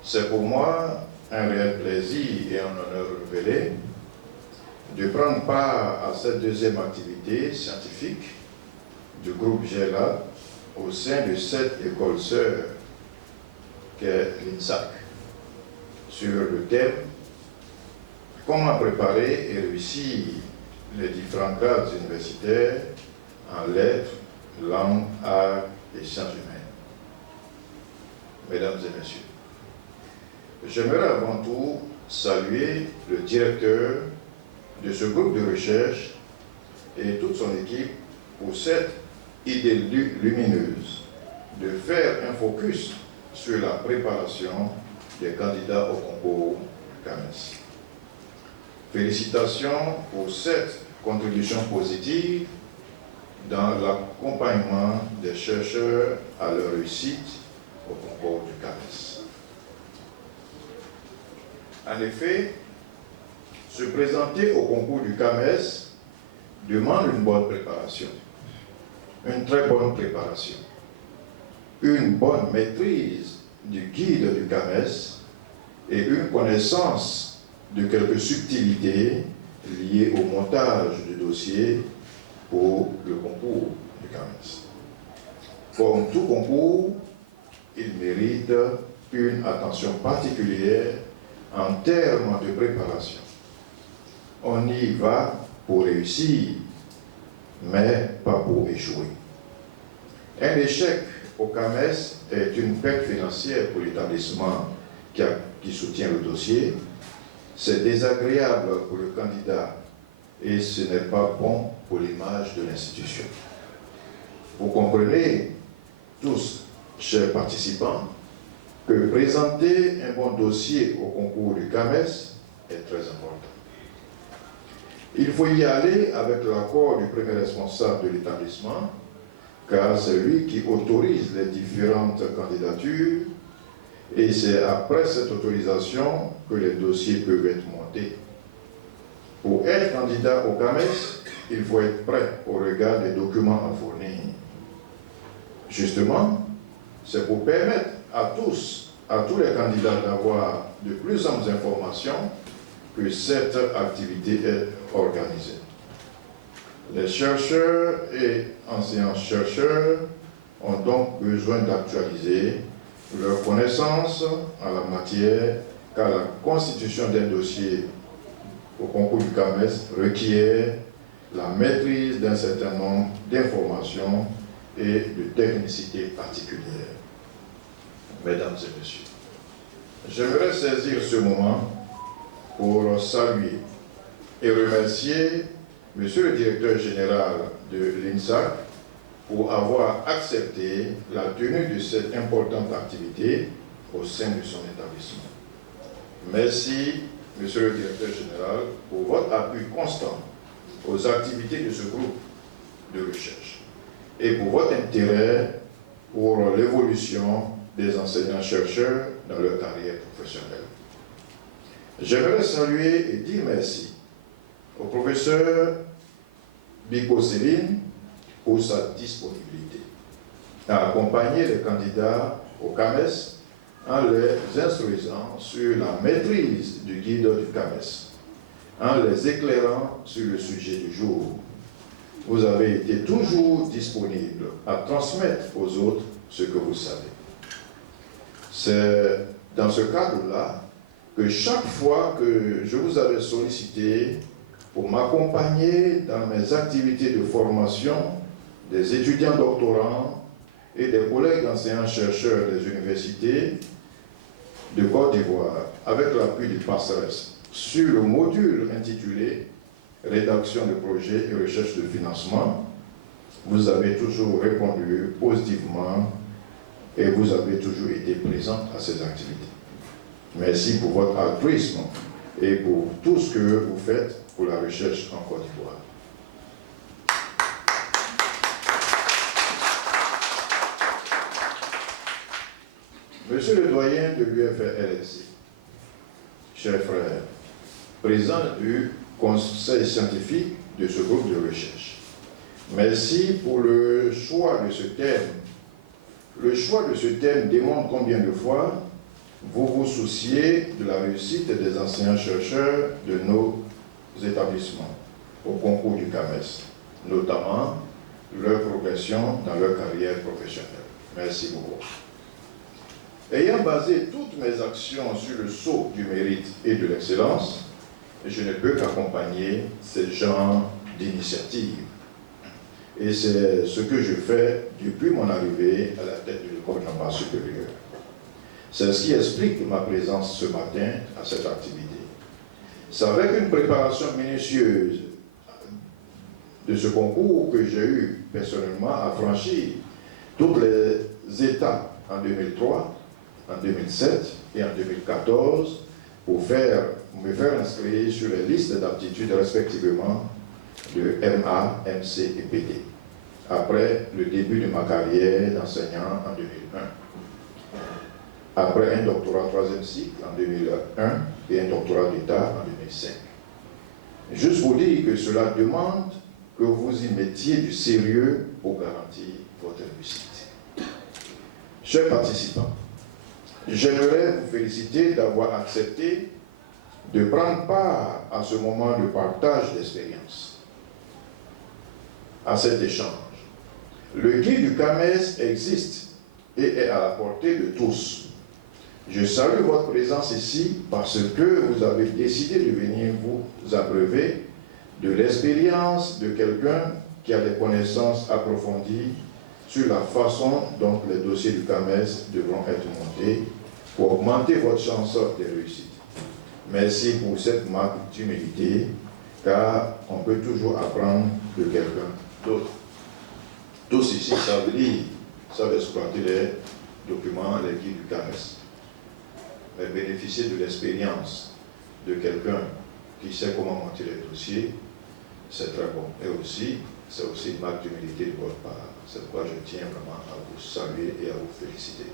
C'est pour moi un réel plaisir et un honneur renouvelé de prendre part à cette deuxième activité scientifique du groupe GERLAD au sein de cette école sœur qu'est l'INSAC sur le thème « Comment préparer et réussir les différents grades universitaires en lettres, langues, arts et sciences humaines ». Mesdames et messieurs, j'aimerais avant tout saluer le directeur de ce groupe de recherche et toute son équipe pour cette idée lumineuse de faire un focus sur la préparation des candidats au concours CAMES. Félicitations pour cette contribution positive dans l'accompagnement des chercheurs à leur réussite au concours du CAMES. En effet, se présenter au concours du CAMES demande une bonne préparation, une très bonne préparation, une bonne maîtrise du guide du CAMES et une connaissance de quelques subtilités liées au montage du dossier pour le concours du CAMES. Comme tout concours, il mérite une attention particulière en termes de préparation. On y va pour réussir, mais pas pour échouer. Un échec au CAMES est une perte financière pour l'établissement qui soutient le dossier. C'est désagréable pour le candidat et ce n'est pas bon pour l'image de l'institution. Vous comprenez tous, chers participants, que présenter un bon dossier au concours du CAMES est très important. Il faut y aller avec l'accord du premier responsable de l'établissement, car c'est lui qui autorise les différentes candidatures et c'est après cette autorisation que les dossiers peuvent être montés. Pour être candidat au CAMES, il faut être prêt au regard des documents à fournir. Justement, c'est pour permettre à tous les candidats d'avoir de plus amples informations que cette activité est organisée. Les chercheurs et enseignants-chercheurs ont donc besoin d'actualiser leurs connaissances en la matière, car la constitution d'un dossier au concours du CAMES requiert la maîtrise d'un certain nombre d'informations et de technicité particulière. Mesdames et messieurs, j'aimerais saisir ce moment pour saluer et remercier Monsieur le directeur général de l'INSAC pour avoir accepté la tenue de cette importante activité au sein de son établissement. Merci, Monsieur le Directeur Général, pour votre appui constant aux activités de ce groupe de recherche et pour votre intérêt pour l'évolution des enseignants-chercheurs dans leur carrière professionnelle. J'aimerais saluer et dire merci au professeur Biko Céline pour sa disponibilité à accompagner les candidats au CAMES en les instruisant sur la maîtrise du guide du CAMES, en les éclairant sur le sujet du jour. Vous avez été toujours disponible à transmettre aux autres ce que vous savez. C'est dans ce cadre-là que chaque fois que je vous avais sollicité pour m'accompagner dans mes activités de formation des étudiants doctorants et des collègues enseignants-chercheurs des universités de Côte d'Ivoire, avec l'appui du PASRES, sur le module intitulé « Rédaction de projets et recherche de financement », vous avez toujours répondu positivement et vous avez toujours été présente à ces activités. Merci pour votre altruisme et pour tout ce que vous faites pour la recherche en Côte d'Ivoire. Monsieur le doyen de l'UFR-LSC, chers frères, président du conseil scientifique de ce groupe de recherche, merci pour le choix de ce thème. Le choix de ce thème démontre combien de fois vous vous souciez de la réussite des enseignants-chercheurs de nos établissements au concours du CAMES, notamment leur progression dans leur carrière professionnelle. Merci beaucoup. Ayant basé toutes mes actions sur le sceau du mérite et de l'excellence, je ne peux qu'accompagner ces genres d'initiatives. Et c'est ce que je fais depuis mon arrivée à la tête de l'école normale supérieure. C'est ce qui explique ma présence ce matin à cette activité. C'est avec une préparation minutieuse de ce concours que j'ai eu personnellement à franchir toutes les étapes en 2003, en 2007 et en 2014 pour me faire inscrire sur les listes d'aptitudes respectivement de MA, MC et PD, après le début de ma carrière d'enseignant en 2001. Après un doctorat troisième cycle en 2001 et un doctorat d'État en 2005. Juste vous dire que cela demande que vous y mettiez du sérieux pour garantir votre réussite. Chers participants, j'aimerais vous féliciter d'avoir accepté de prendre part à ce moment de partage d'expérience, à cet échange. Le guide du CAMES existe et est à la portée de tous. Je salue votre présence ici parce que vous avez décidé de venir vous abreuver de l'expérience de quelqu'un qui a des connaissances approfondies sur la façon dont les dossiers du CAMES devront être montés pour augmenter votre chance de réussite. Merci pour cette marque d'humilité, car on peut toujours apprendre de quelqu'un d'autre. Tous ici savent lire, savent exploiter les documents, les guides du CAMES. Mais bénéficier de l'expérience de quelqu'un qui sait comment monter les dossiers, c'est très bon. Et aussi, c'est aussi une marque d'humilité de votre part. C'est pourquoi je tiens vraiment à vous saluer et à vous féliciter.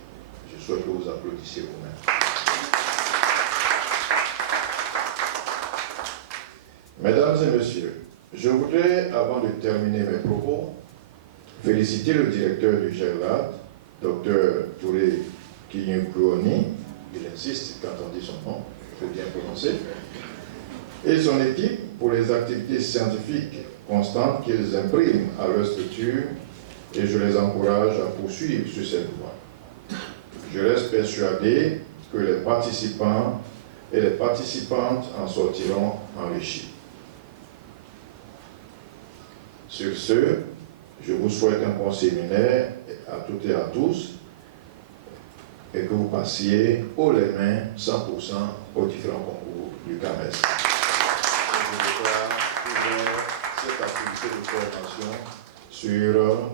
Je souhaite que vous applaudissiez vous-même. Mesdames et messieurs, je voudrais, avant de terminer mes propos, féliciter le directeur du GERLAD, Dr Touré Kinyukuoni, il insiste quand on dit son nom, il faut bien prononcer, et son équipe pour les activités scientifiques constantes qu'ils impriment à leur structure, et je les encourage à poursuivre sur cette voie. Je reste persuadé que les participants et les participantes en sortiront enrichis. Sur ce, je vous souhaite un bon séminaire à toutes et à tous et que vous passiez haut les mains 100% aux différents concours du CAMES. Je déclare ouvert cette activité de formation sur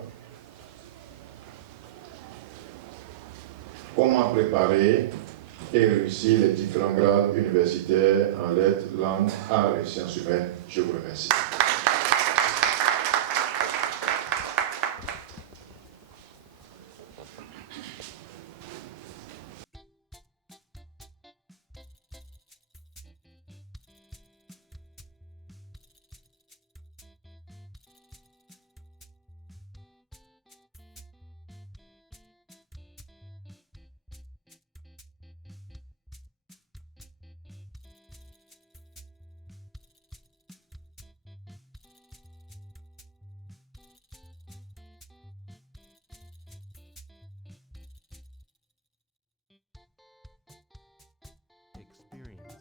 comment préparer et réussir les différents grades universitaires en lettres, langues, arts et sciences humaines. Je vous remercie. Experience.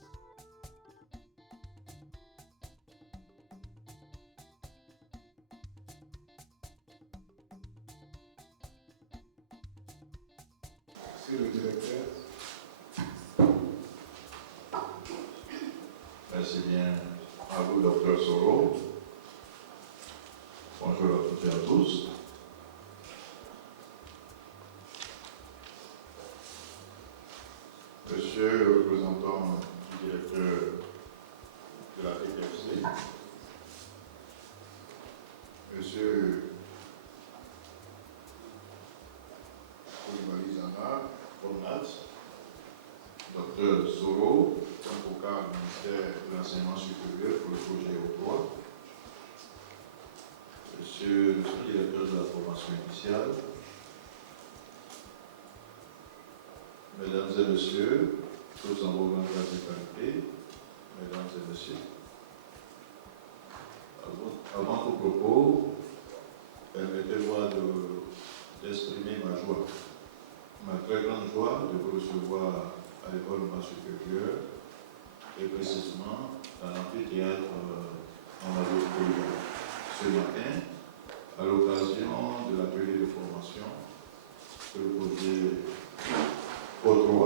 Monsieur le directeur. Merci bien à vous, docteur Soro. Bonjour à toutes et à tous. Monsieur le représentant du directeur de la TPFC, Monsieur Koulibaly-Zana, Bonat, docteur Soro, avocat du ministère de l'Enseignement supérieur pour le projet O3, Monsieur le sous-directeur de la formation initiale, Mesdames et Messieurs, tous en vos grandes qualités, Mesdames et Messieurs, avant tout propos, permettez-moi d'exprimer ma joie, ma très grande joie de vous recevoir à l'école normale supérieure, et précisément dans l'amphithéâtre en Mario-Polygon. Ce matin, à l'occasion de l'atelier de formation que le projet O3,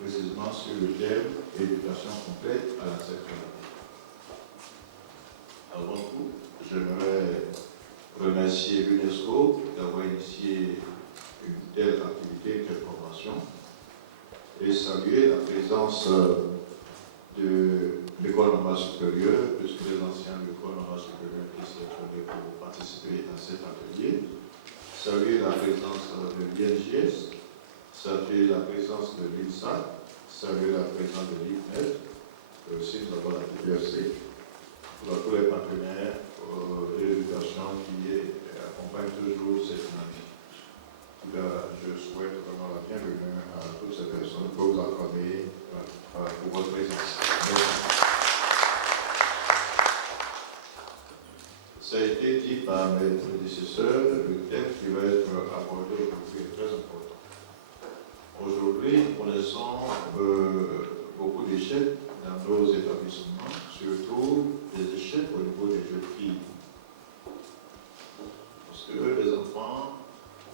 précisément sur le thème éducation complète à la sexualité. Avant tout, j'aimerais remercier l'UNESCO d'avoir initié une telle activité, une telle formation, et saluer la présence de l'école normale supérieure, puisque les anciens de l'école normale supérieure qui s'est trouvés pour participer à cet atelier, saluer la présence de l'INGS, saluer la présence de l'INSA, saluer la présence de l'IPNET, et aussi nous avons la TPFC, tous les partenaires de l'éducation qui accompagnent toujours cette dynamique. Je souhaite vraiment la bienvenue à toutes ces personnes que vous accordez pour votre présence. Ça a été dit par mes prédécesseurs, le thème qui va être abordé aujourd'hui est très important. Aujourd'hui, nous connaissons beaucoup d'échecs dans nos établissements, surtout des échecs au niveau des jeunes filles. Parce que les enfants,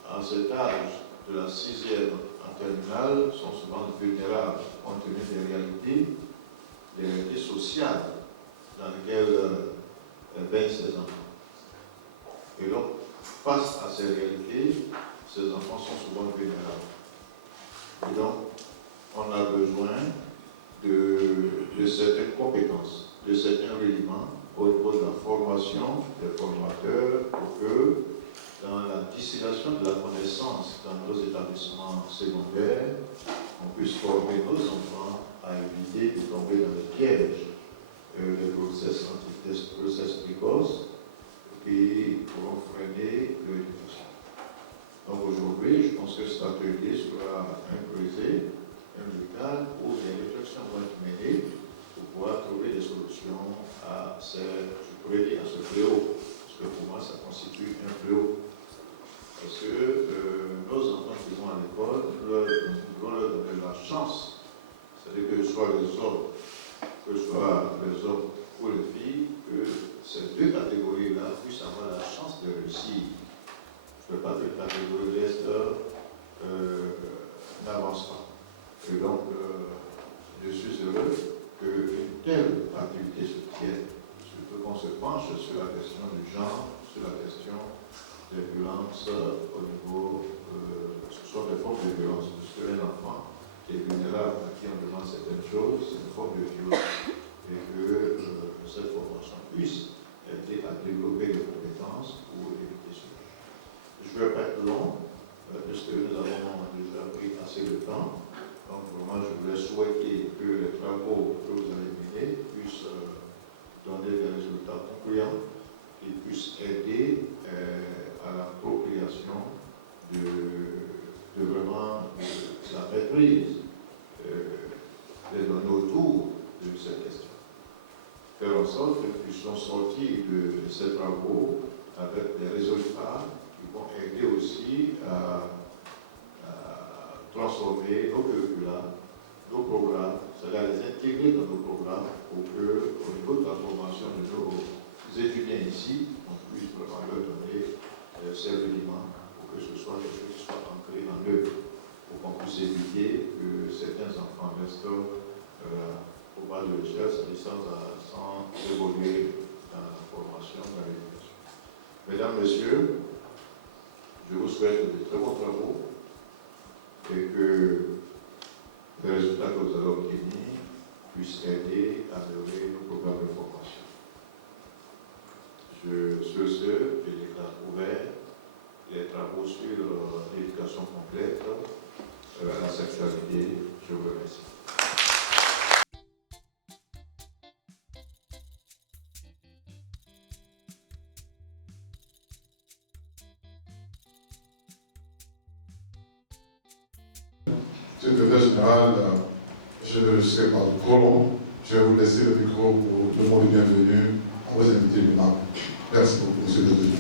à cet âge de la 6e en terminale, sont souvent vulnérables compte tenu des réalités sociales dans lesquelles baignent ces enfants. Et donc, face à ces réalités, ces enfants sont souvent vulnérables. Et donc, on a besoin de certaines compétences, de certains éléments au niveau de la formation des formateurs pour que, dans la distillation de la connaissance dans nos établissements secondaires, on puisse former nos enfants à éviter de tomber dans le piège des grossesses précoces qui pourront freiner leur éducation. Donc aujourd'hui, je pense que cet atelier sera improvisé, un local où les réflexions vont être menées pour pouvoir trouver des solutions à ce fléau. Parce que pour moi, ça constitue un fléau. Parce que nos enfants qui vont à l'école, nous devons leur donner la chance. C'est-à-dire que ce soit les hommes, ou les filles, que ces deux catégories-là puissent avoir la chance de réussir. Je ne veux pas que la catégorie reste n'avance pas. Et donc, je suis heureux qu'une telle activité se tienne, surtout qu'on se penche sur la question du genre, sur la question des violences au niveau, ce sont des formes de violence, puisque un enfant qui est vulnérable, à qui on demande certaines choses, c'est une forme de violence, et que cette formation puisse aider à développer des compétences pour éviter cela. Je ne vais pas être long, puisque nous avons déjà pris assez de temps. Donc vraiment, je voulais souhaiter que les travaux que vous allez mener puissent donner des résultats concluants et puissent aider à l'appropriation de vraiment la maîtrise des données autour de cette question. Faire en sorte que nous puissions sortir de ces travaux avec des résultats qui vont aider aussi à transformer nos curricula, nos programmes, c'est-à-dire les intégrer dans nos programmes pour que, au niveau de la formation de nos étudiants ici, on puisse vraiment leur donner ces éléments pour que ce soit des choses qui soient ancrées en eux, pour qu'on puisse éviter que certains enfants restent au bas de l'échelle, sans évoluer dans la formation, dans l'éducation. Mesdames, Messieurs, je vous souhaite de très bons travaux et que les résultats que vous allez obtenir puissent aider à améliorer nos programmes de formation. Sur ce, je déclare ouvert les travaux sur l'éducation complète à la sexualité. Je vous remercie. Secrétaire général, je ne serai pas trop long. Je vais vous laisser le micro pour le mot de bienvenue à vos invités du MAC. Merci beaucoup, monsieur le président.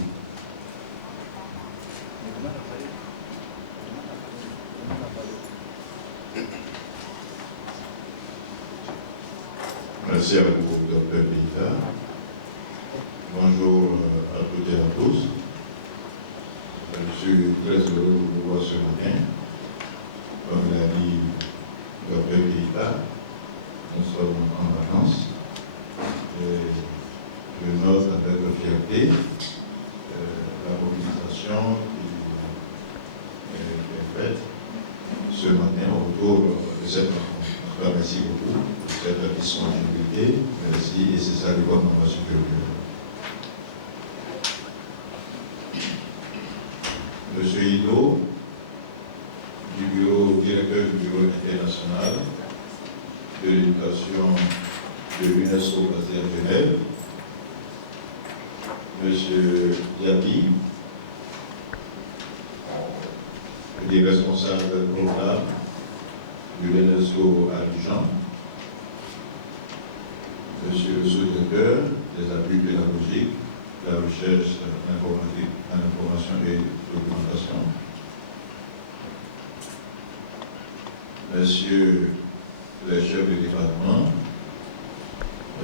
Merci à vous, Dr. Peïta. Bonjour à toutes et à tous. Je suis très heureux de vous voir ce matin. Comme l'a dit Dr. Peïta, nous sommes en vacances. Et je note avec fierté la mobilisation qui est faite ce matin autour de cette rencontre. Merci beaucoup pour cette disponibilité. Merci et c'est ça le gouvernement supérieur. Monsieur Hiddo, directeur du bureau international de l'éducation de l'UNESCO basé à Genève, monsieur Yabi, des responsables du programme de l'UNESCO à Abidjan, monsieur le sous-directeur des appuis pédagogiques, la recherche en information et documentation, monsieur le chef de département,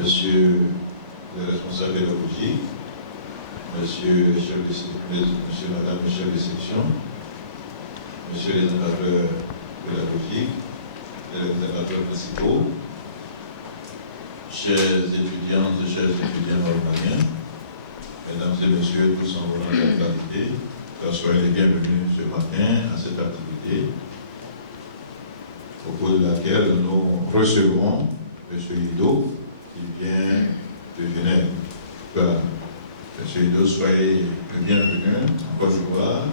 monsieur le responsable pédagogique, monsieur madame le chef de section, monsieur les encadreurs pédagogiques, les encadreurs principaux, chers étudiantes et chers étudiants normaliens, mesdames et messieurs, tous en votre activité, soyez les bienvenus ce matin à cette activité au cours de laquelle nous recevrons M. Hiddo qui vient de Genève. Voilà. M. Hiddo, soyez le bienvenu en Côte d'Ivoire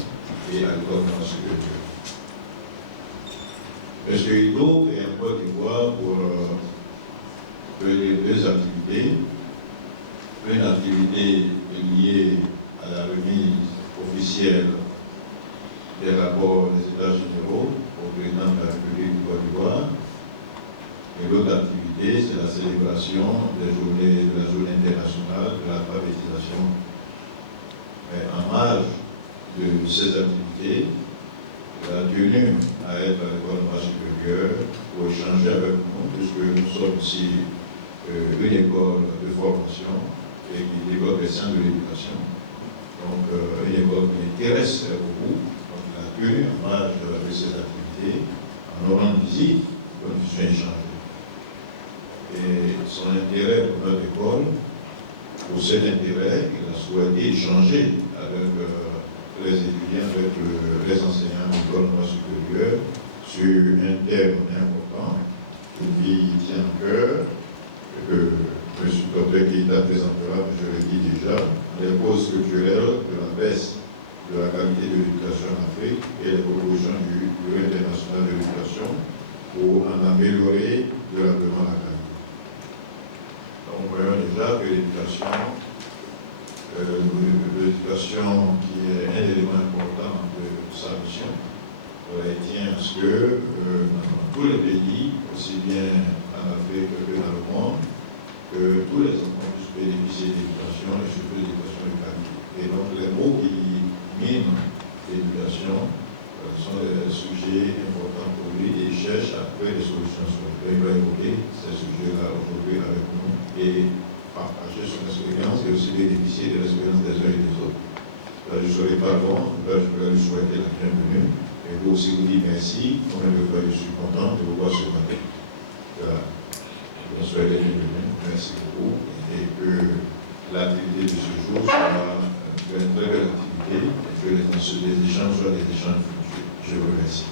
et à l'École supérieur. M. Hiddo est en Côte d'Ivoire pour deux activités. Une activité liée à la remise officielle des rapports des États généraux au président de la République du Côte d'Ivoire. Et l'autre activité, c'est la célébration de la journée internationale de l'alphabétisation. En marge de ces activités, il a tenu à être à l'école supérieure pour échanger avec nous, puisque nous sommes ici une école de formation et qui développe les sciences de l'éducation. Donc, une école qui intéresse beaucoup. Donc, il a tenu en marge de ces activités, en nous rendant visite, pour nous échanger. Et son intérêt pour notre école pour cet intérêt, il a souhaité échanger avec les étudiants, avec les enseignants de l'enseignement supérieur sur un thème important qui tient à cœur, que M. Totek Keïta présentera, je l'ai dit déjà, les causes structurelles de la baisse de la qualité de l'éducation en Afrique et les propositions du Bureau international de l'éducation pour en améliorer durablement la qualité. Donc, nous voyons déjà que l'éducation qui est un élément important de sa mission, tient à ce que dans tous les pays, aussi bien en Afrique que dans le monde, que tous les enfants puissent bénéficier d'éducation et surtout d'éducation de qualité. Et donc les mots qui minent l'éducation sont des sujets importants pour lui et il cherche à trouver des solutions sur lesquelles il va évoquer ces sujets-là aujourd'hui avec nous et partager son expérience et aussi bénéficier de l'expérience des uns et des autres. Là, je ne serai pas long, là, je voudrais lui souhaiter la bienvenue et vous aussi vous dire merci. Comme je suis content de vous voir ce matin. Voilà. Je vous souhaite la bienvenue. Merci beaucoup et que l'activité de ce jour soit une très belle activité et que les échanges soient des échanges fructueux. Je vous remercie.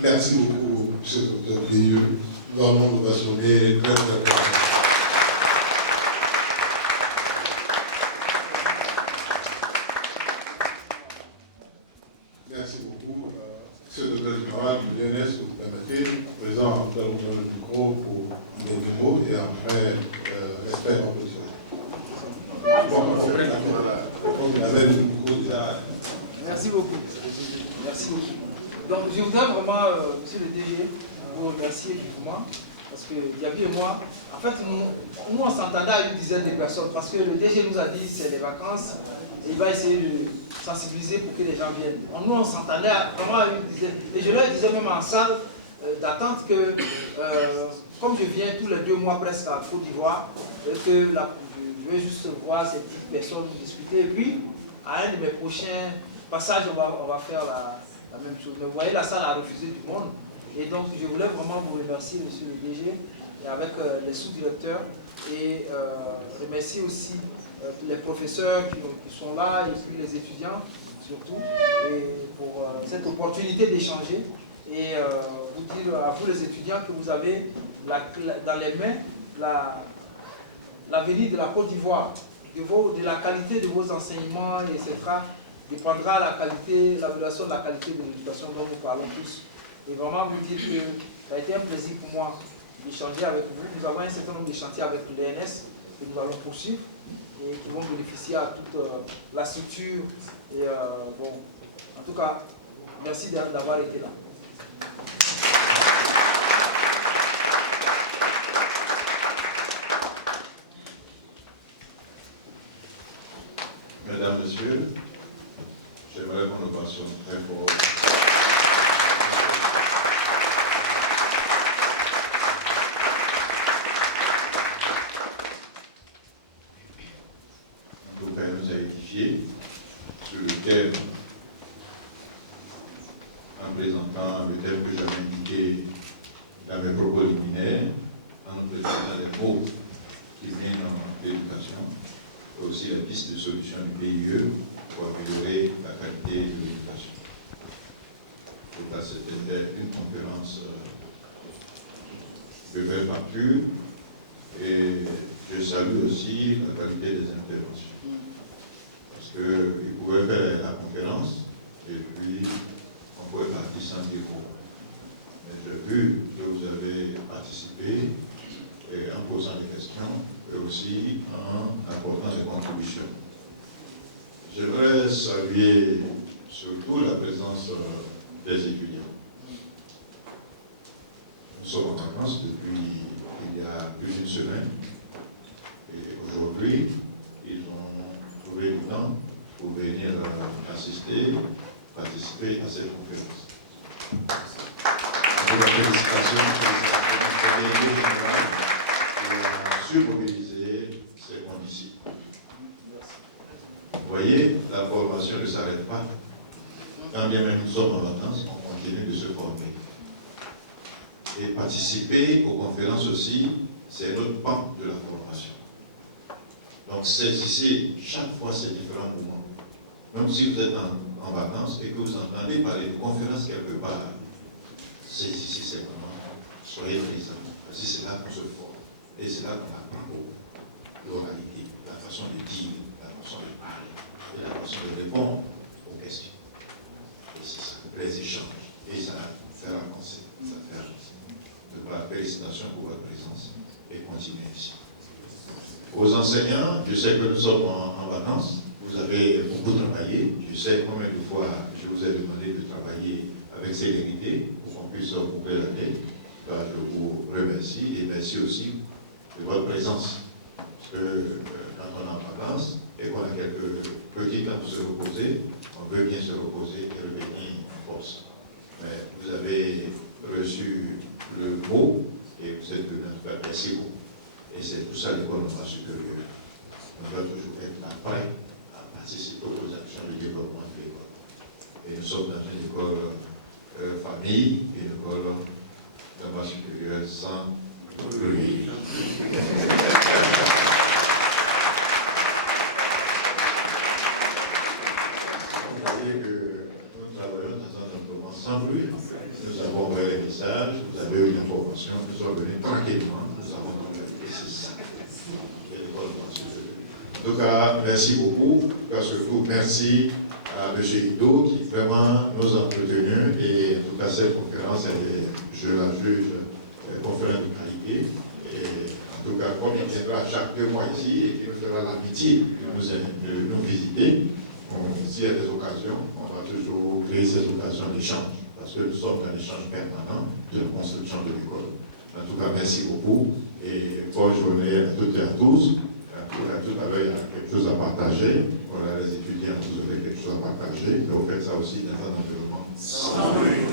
Merci beaucoup, M. Dr. Guilleux. Vraiment, nous ovationner très très bien. Merci beaucoup. M. le Dr. Général du DNS, vous permettez, président, nous allons donner le micro pour les mots et après, respect en position. Merci beaucoup. Merci beaucoup. Donc, je voudrais vraiment, monsieur le DG, vous remercier vivement, parce que Diaby et moi, en fait, nous on s'entendait à une dizaine de personnes, parce que le DG nous a dit c'est les vacances, et il va essayer de sensibiliser pour que les gens viennent. Nous, on s'entendait vraiment à une dizaine, et je leur disais même en salle d'attente que, comme je viens tous les 2 mois presque à Côte d'Ivoire, que je vais juste voir ces petites personnes discuter, et puis, à un de mes prochains passages, on va faire la même chose. Mais vous voyez, la salle a refusé du monde. Et donc, je voulais vraiment vous remercier, monsieur le DG, et avec les sous-directeurs, et remercier aussi les professeurs qui sont là, et puis les étudiants, surtout, et pour cette opportunité d'échanger. Et vous dire à vous, les étudiants, que vous avez dans les mains l'avenir de la Côte d'Ivoire, de la qualité de vos enseignements, etc., dépendra l'évaluation de la qualité de l'éducation dont nous parlons tous. Et vraiment vous dire que ça a été un plaisir pour moi d'échanger avec vous. Nous avons un certain nombre de chantiers avec l'ENS que nous allons poursuivre et qui vont bénéficier à toute la structure. Et bon, en tout cas, merci d'avoir été là. Mesdames, Messieurs, j'aimerais qu'on nous passionne très fort. En tout cas, elle nous a édifié sur le thème, en présentant le thème que j'avais indiqué dans mes propos liminaires, en présentant les mots qui viennent dans l'éducation, et aussi la piste de solution du PIE pour améliorer la qualité de l'éducation. Donc là, c'était une conférence de belle facture et je salue aussi la qualité des interventions. Parce qu'ils pouvaient faire la conférence et puis on pouvait partir sans écho. Mais j'ai vu que vous avez participé et en posant des questions et aussi en apportant des contributions. J'aimerais saluer surtout la présence des étudiants. aujourd'hui, ils ont trouvé du temps pour venir assister, participer à cette conférence. Félicitations au délégué général pour surmobiliser ces conditions. Vous voyez, la formation ne s'arrête pas. Quand bien même nous sommes en vacances, on continue de se former. Et participer aux conférences aussi, c'est notre pan de la formation. Donc saisissez, chaque fois c'est différents moments. Même si vous êtes en vacances et que vous entendez parler de conférences quelque part, saisissez ces moments, soyez présents. Parce que c'est là qu'on se forme. Et c'est là qu'on apprend l'oralité, la façon de dire, la façon de parler, et la façon de répondre aux questions. Et c'est ça, les échanges. Et ça fait avancer, ça fait avancer. Donc voilà, félicitations pour votre présence et continuez ici. Aux enseignants, je sais que nous sommes en vacances, vous avez beaucoup travaillé. Je sais combien de fois je vous ai demandé de travailler avec célérité pour qu'on puisse couper la tête. Je vous remercie et merci aussi de votre présence. Parce que quand on est en vacances et qu'on a quelques petits temps pour se reposer, on veut bien se reposer et revenir en force. Mais vous avez reçu le mot et vous êtes venu nous faire merci beaucoup. Et c'est tout ça l'école normale supérieure. On doit toujours être là prêt à participer aux actions de développement de l'école. Et nous sommes dans une école famille, une école normale supérieure sans bruit. Vous voyez que nous travaillons dans un environnement sans bruit. Nous avons envoyé les messages, vous avez eu l'information, nous sommes venus tranquillement, nous avons envoyé. Et c'est ça. En tout cas, merci beaucoup. En tout cas, surtout, merci à M. Ido qui vraiment nous a entretenus. Et en tout cas, cette conférence, je la juge conférence de qualité. Et en tout cas, comme il viendra chaque 2 mois ici et qu'il nous fera l'amitié de nous visiter, s'il y a des occasions, on va toujours créer ces occasions d'échange. Parce que nous sommes dans l'échange permanent de la construction de l'école. En tout cas, merci beaucoup. Et bonne journée à toutes et à tous. Tout à l'heure, il y a quelque chose à partager. Voilà, les étudiants, vous aurez quelque chose à partager. Mais vous faites ça aussi dans un environnement sans bruit.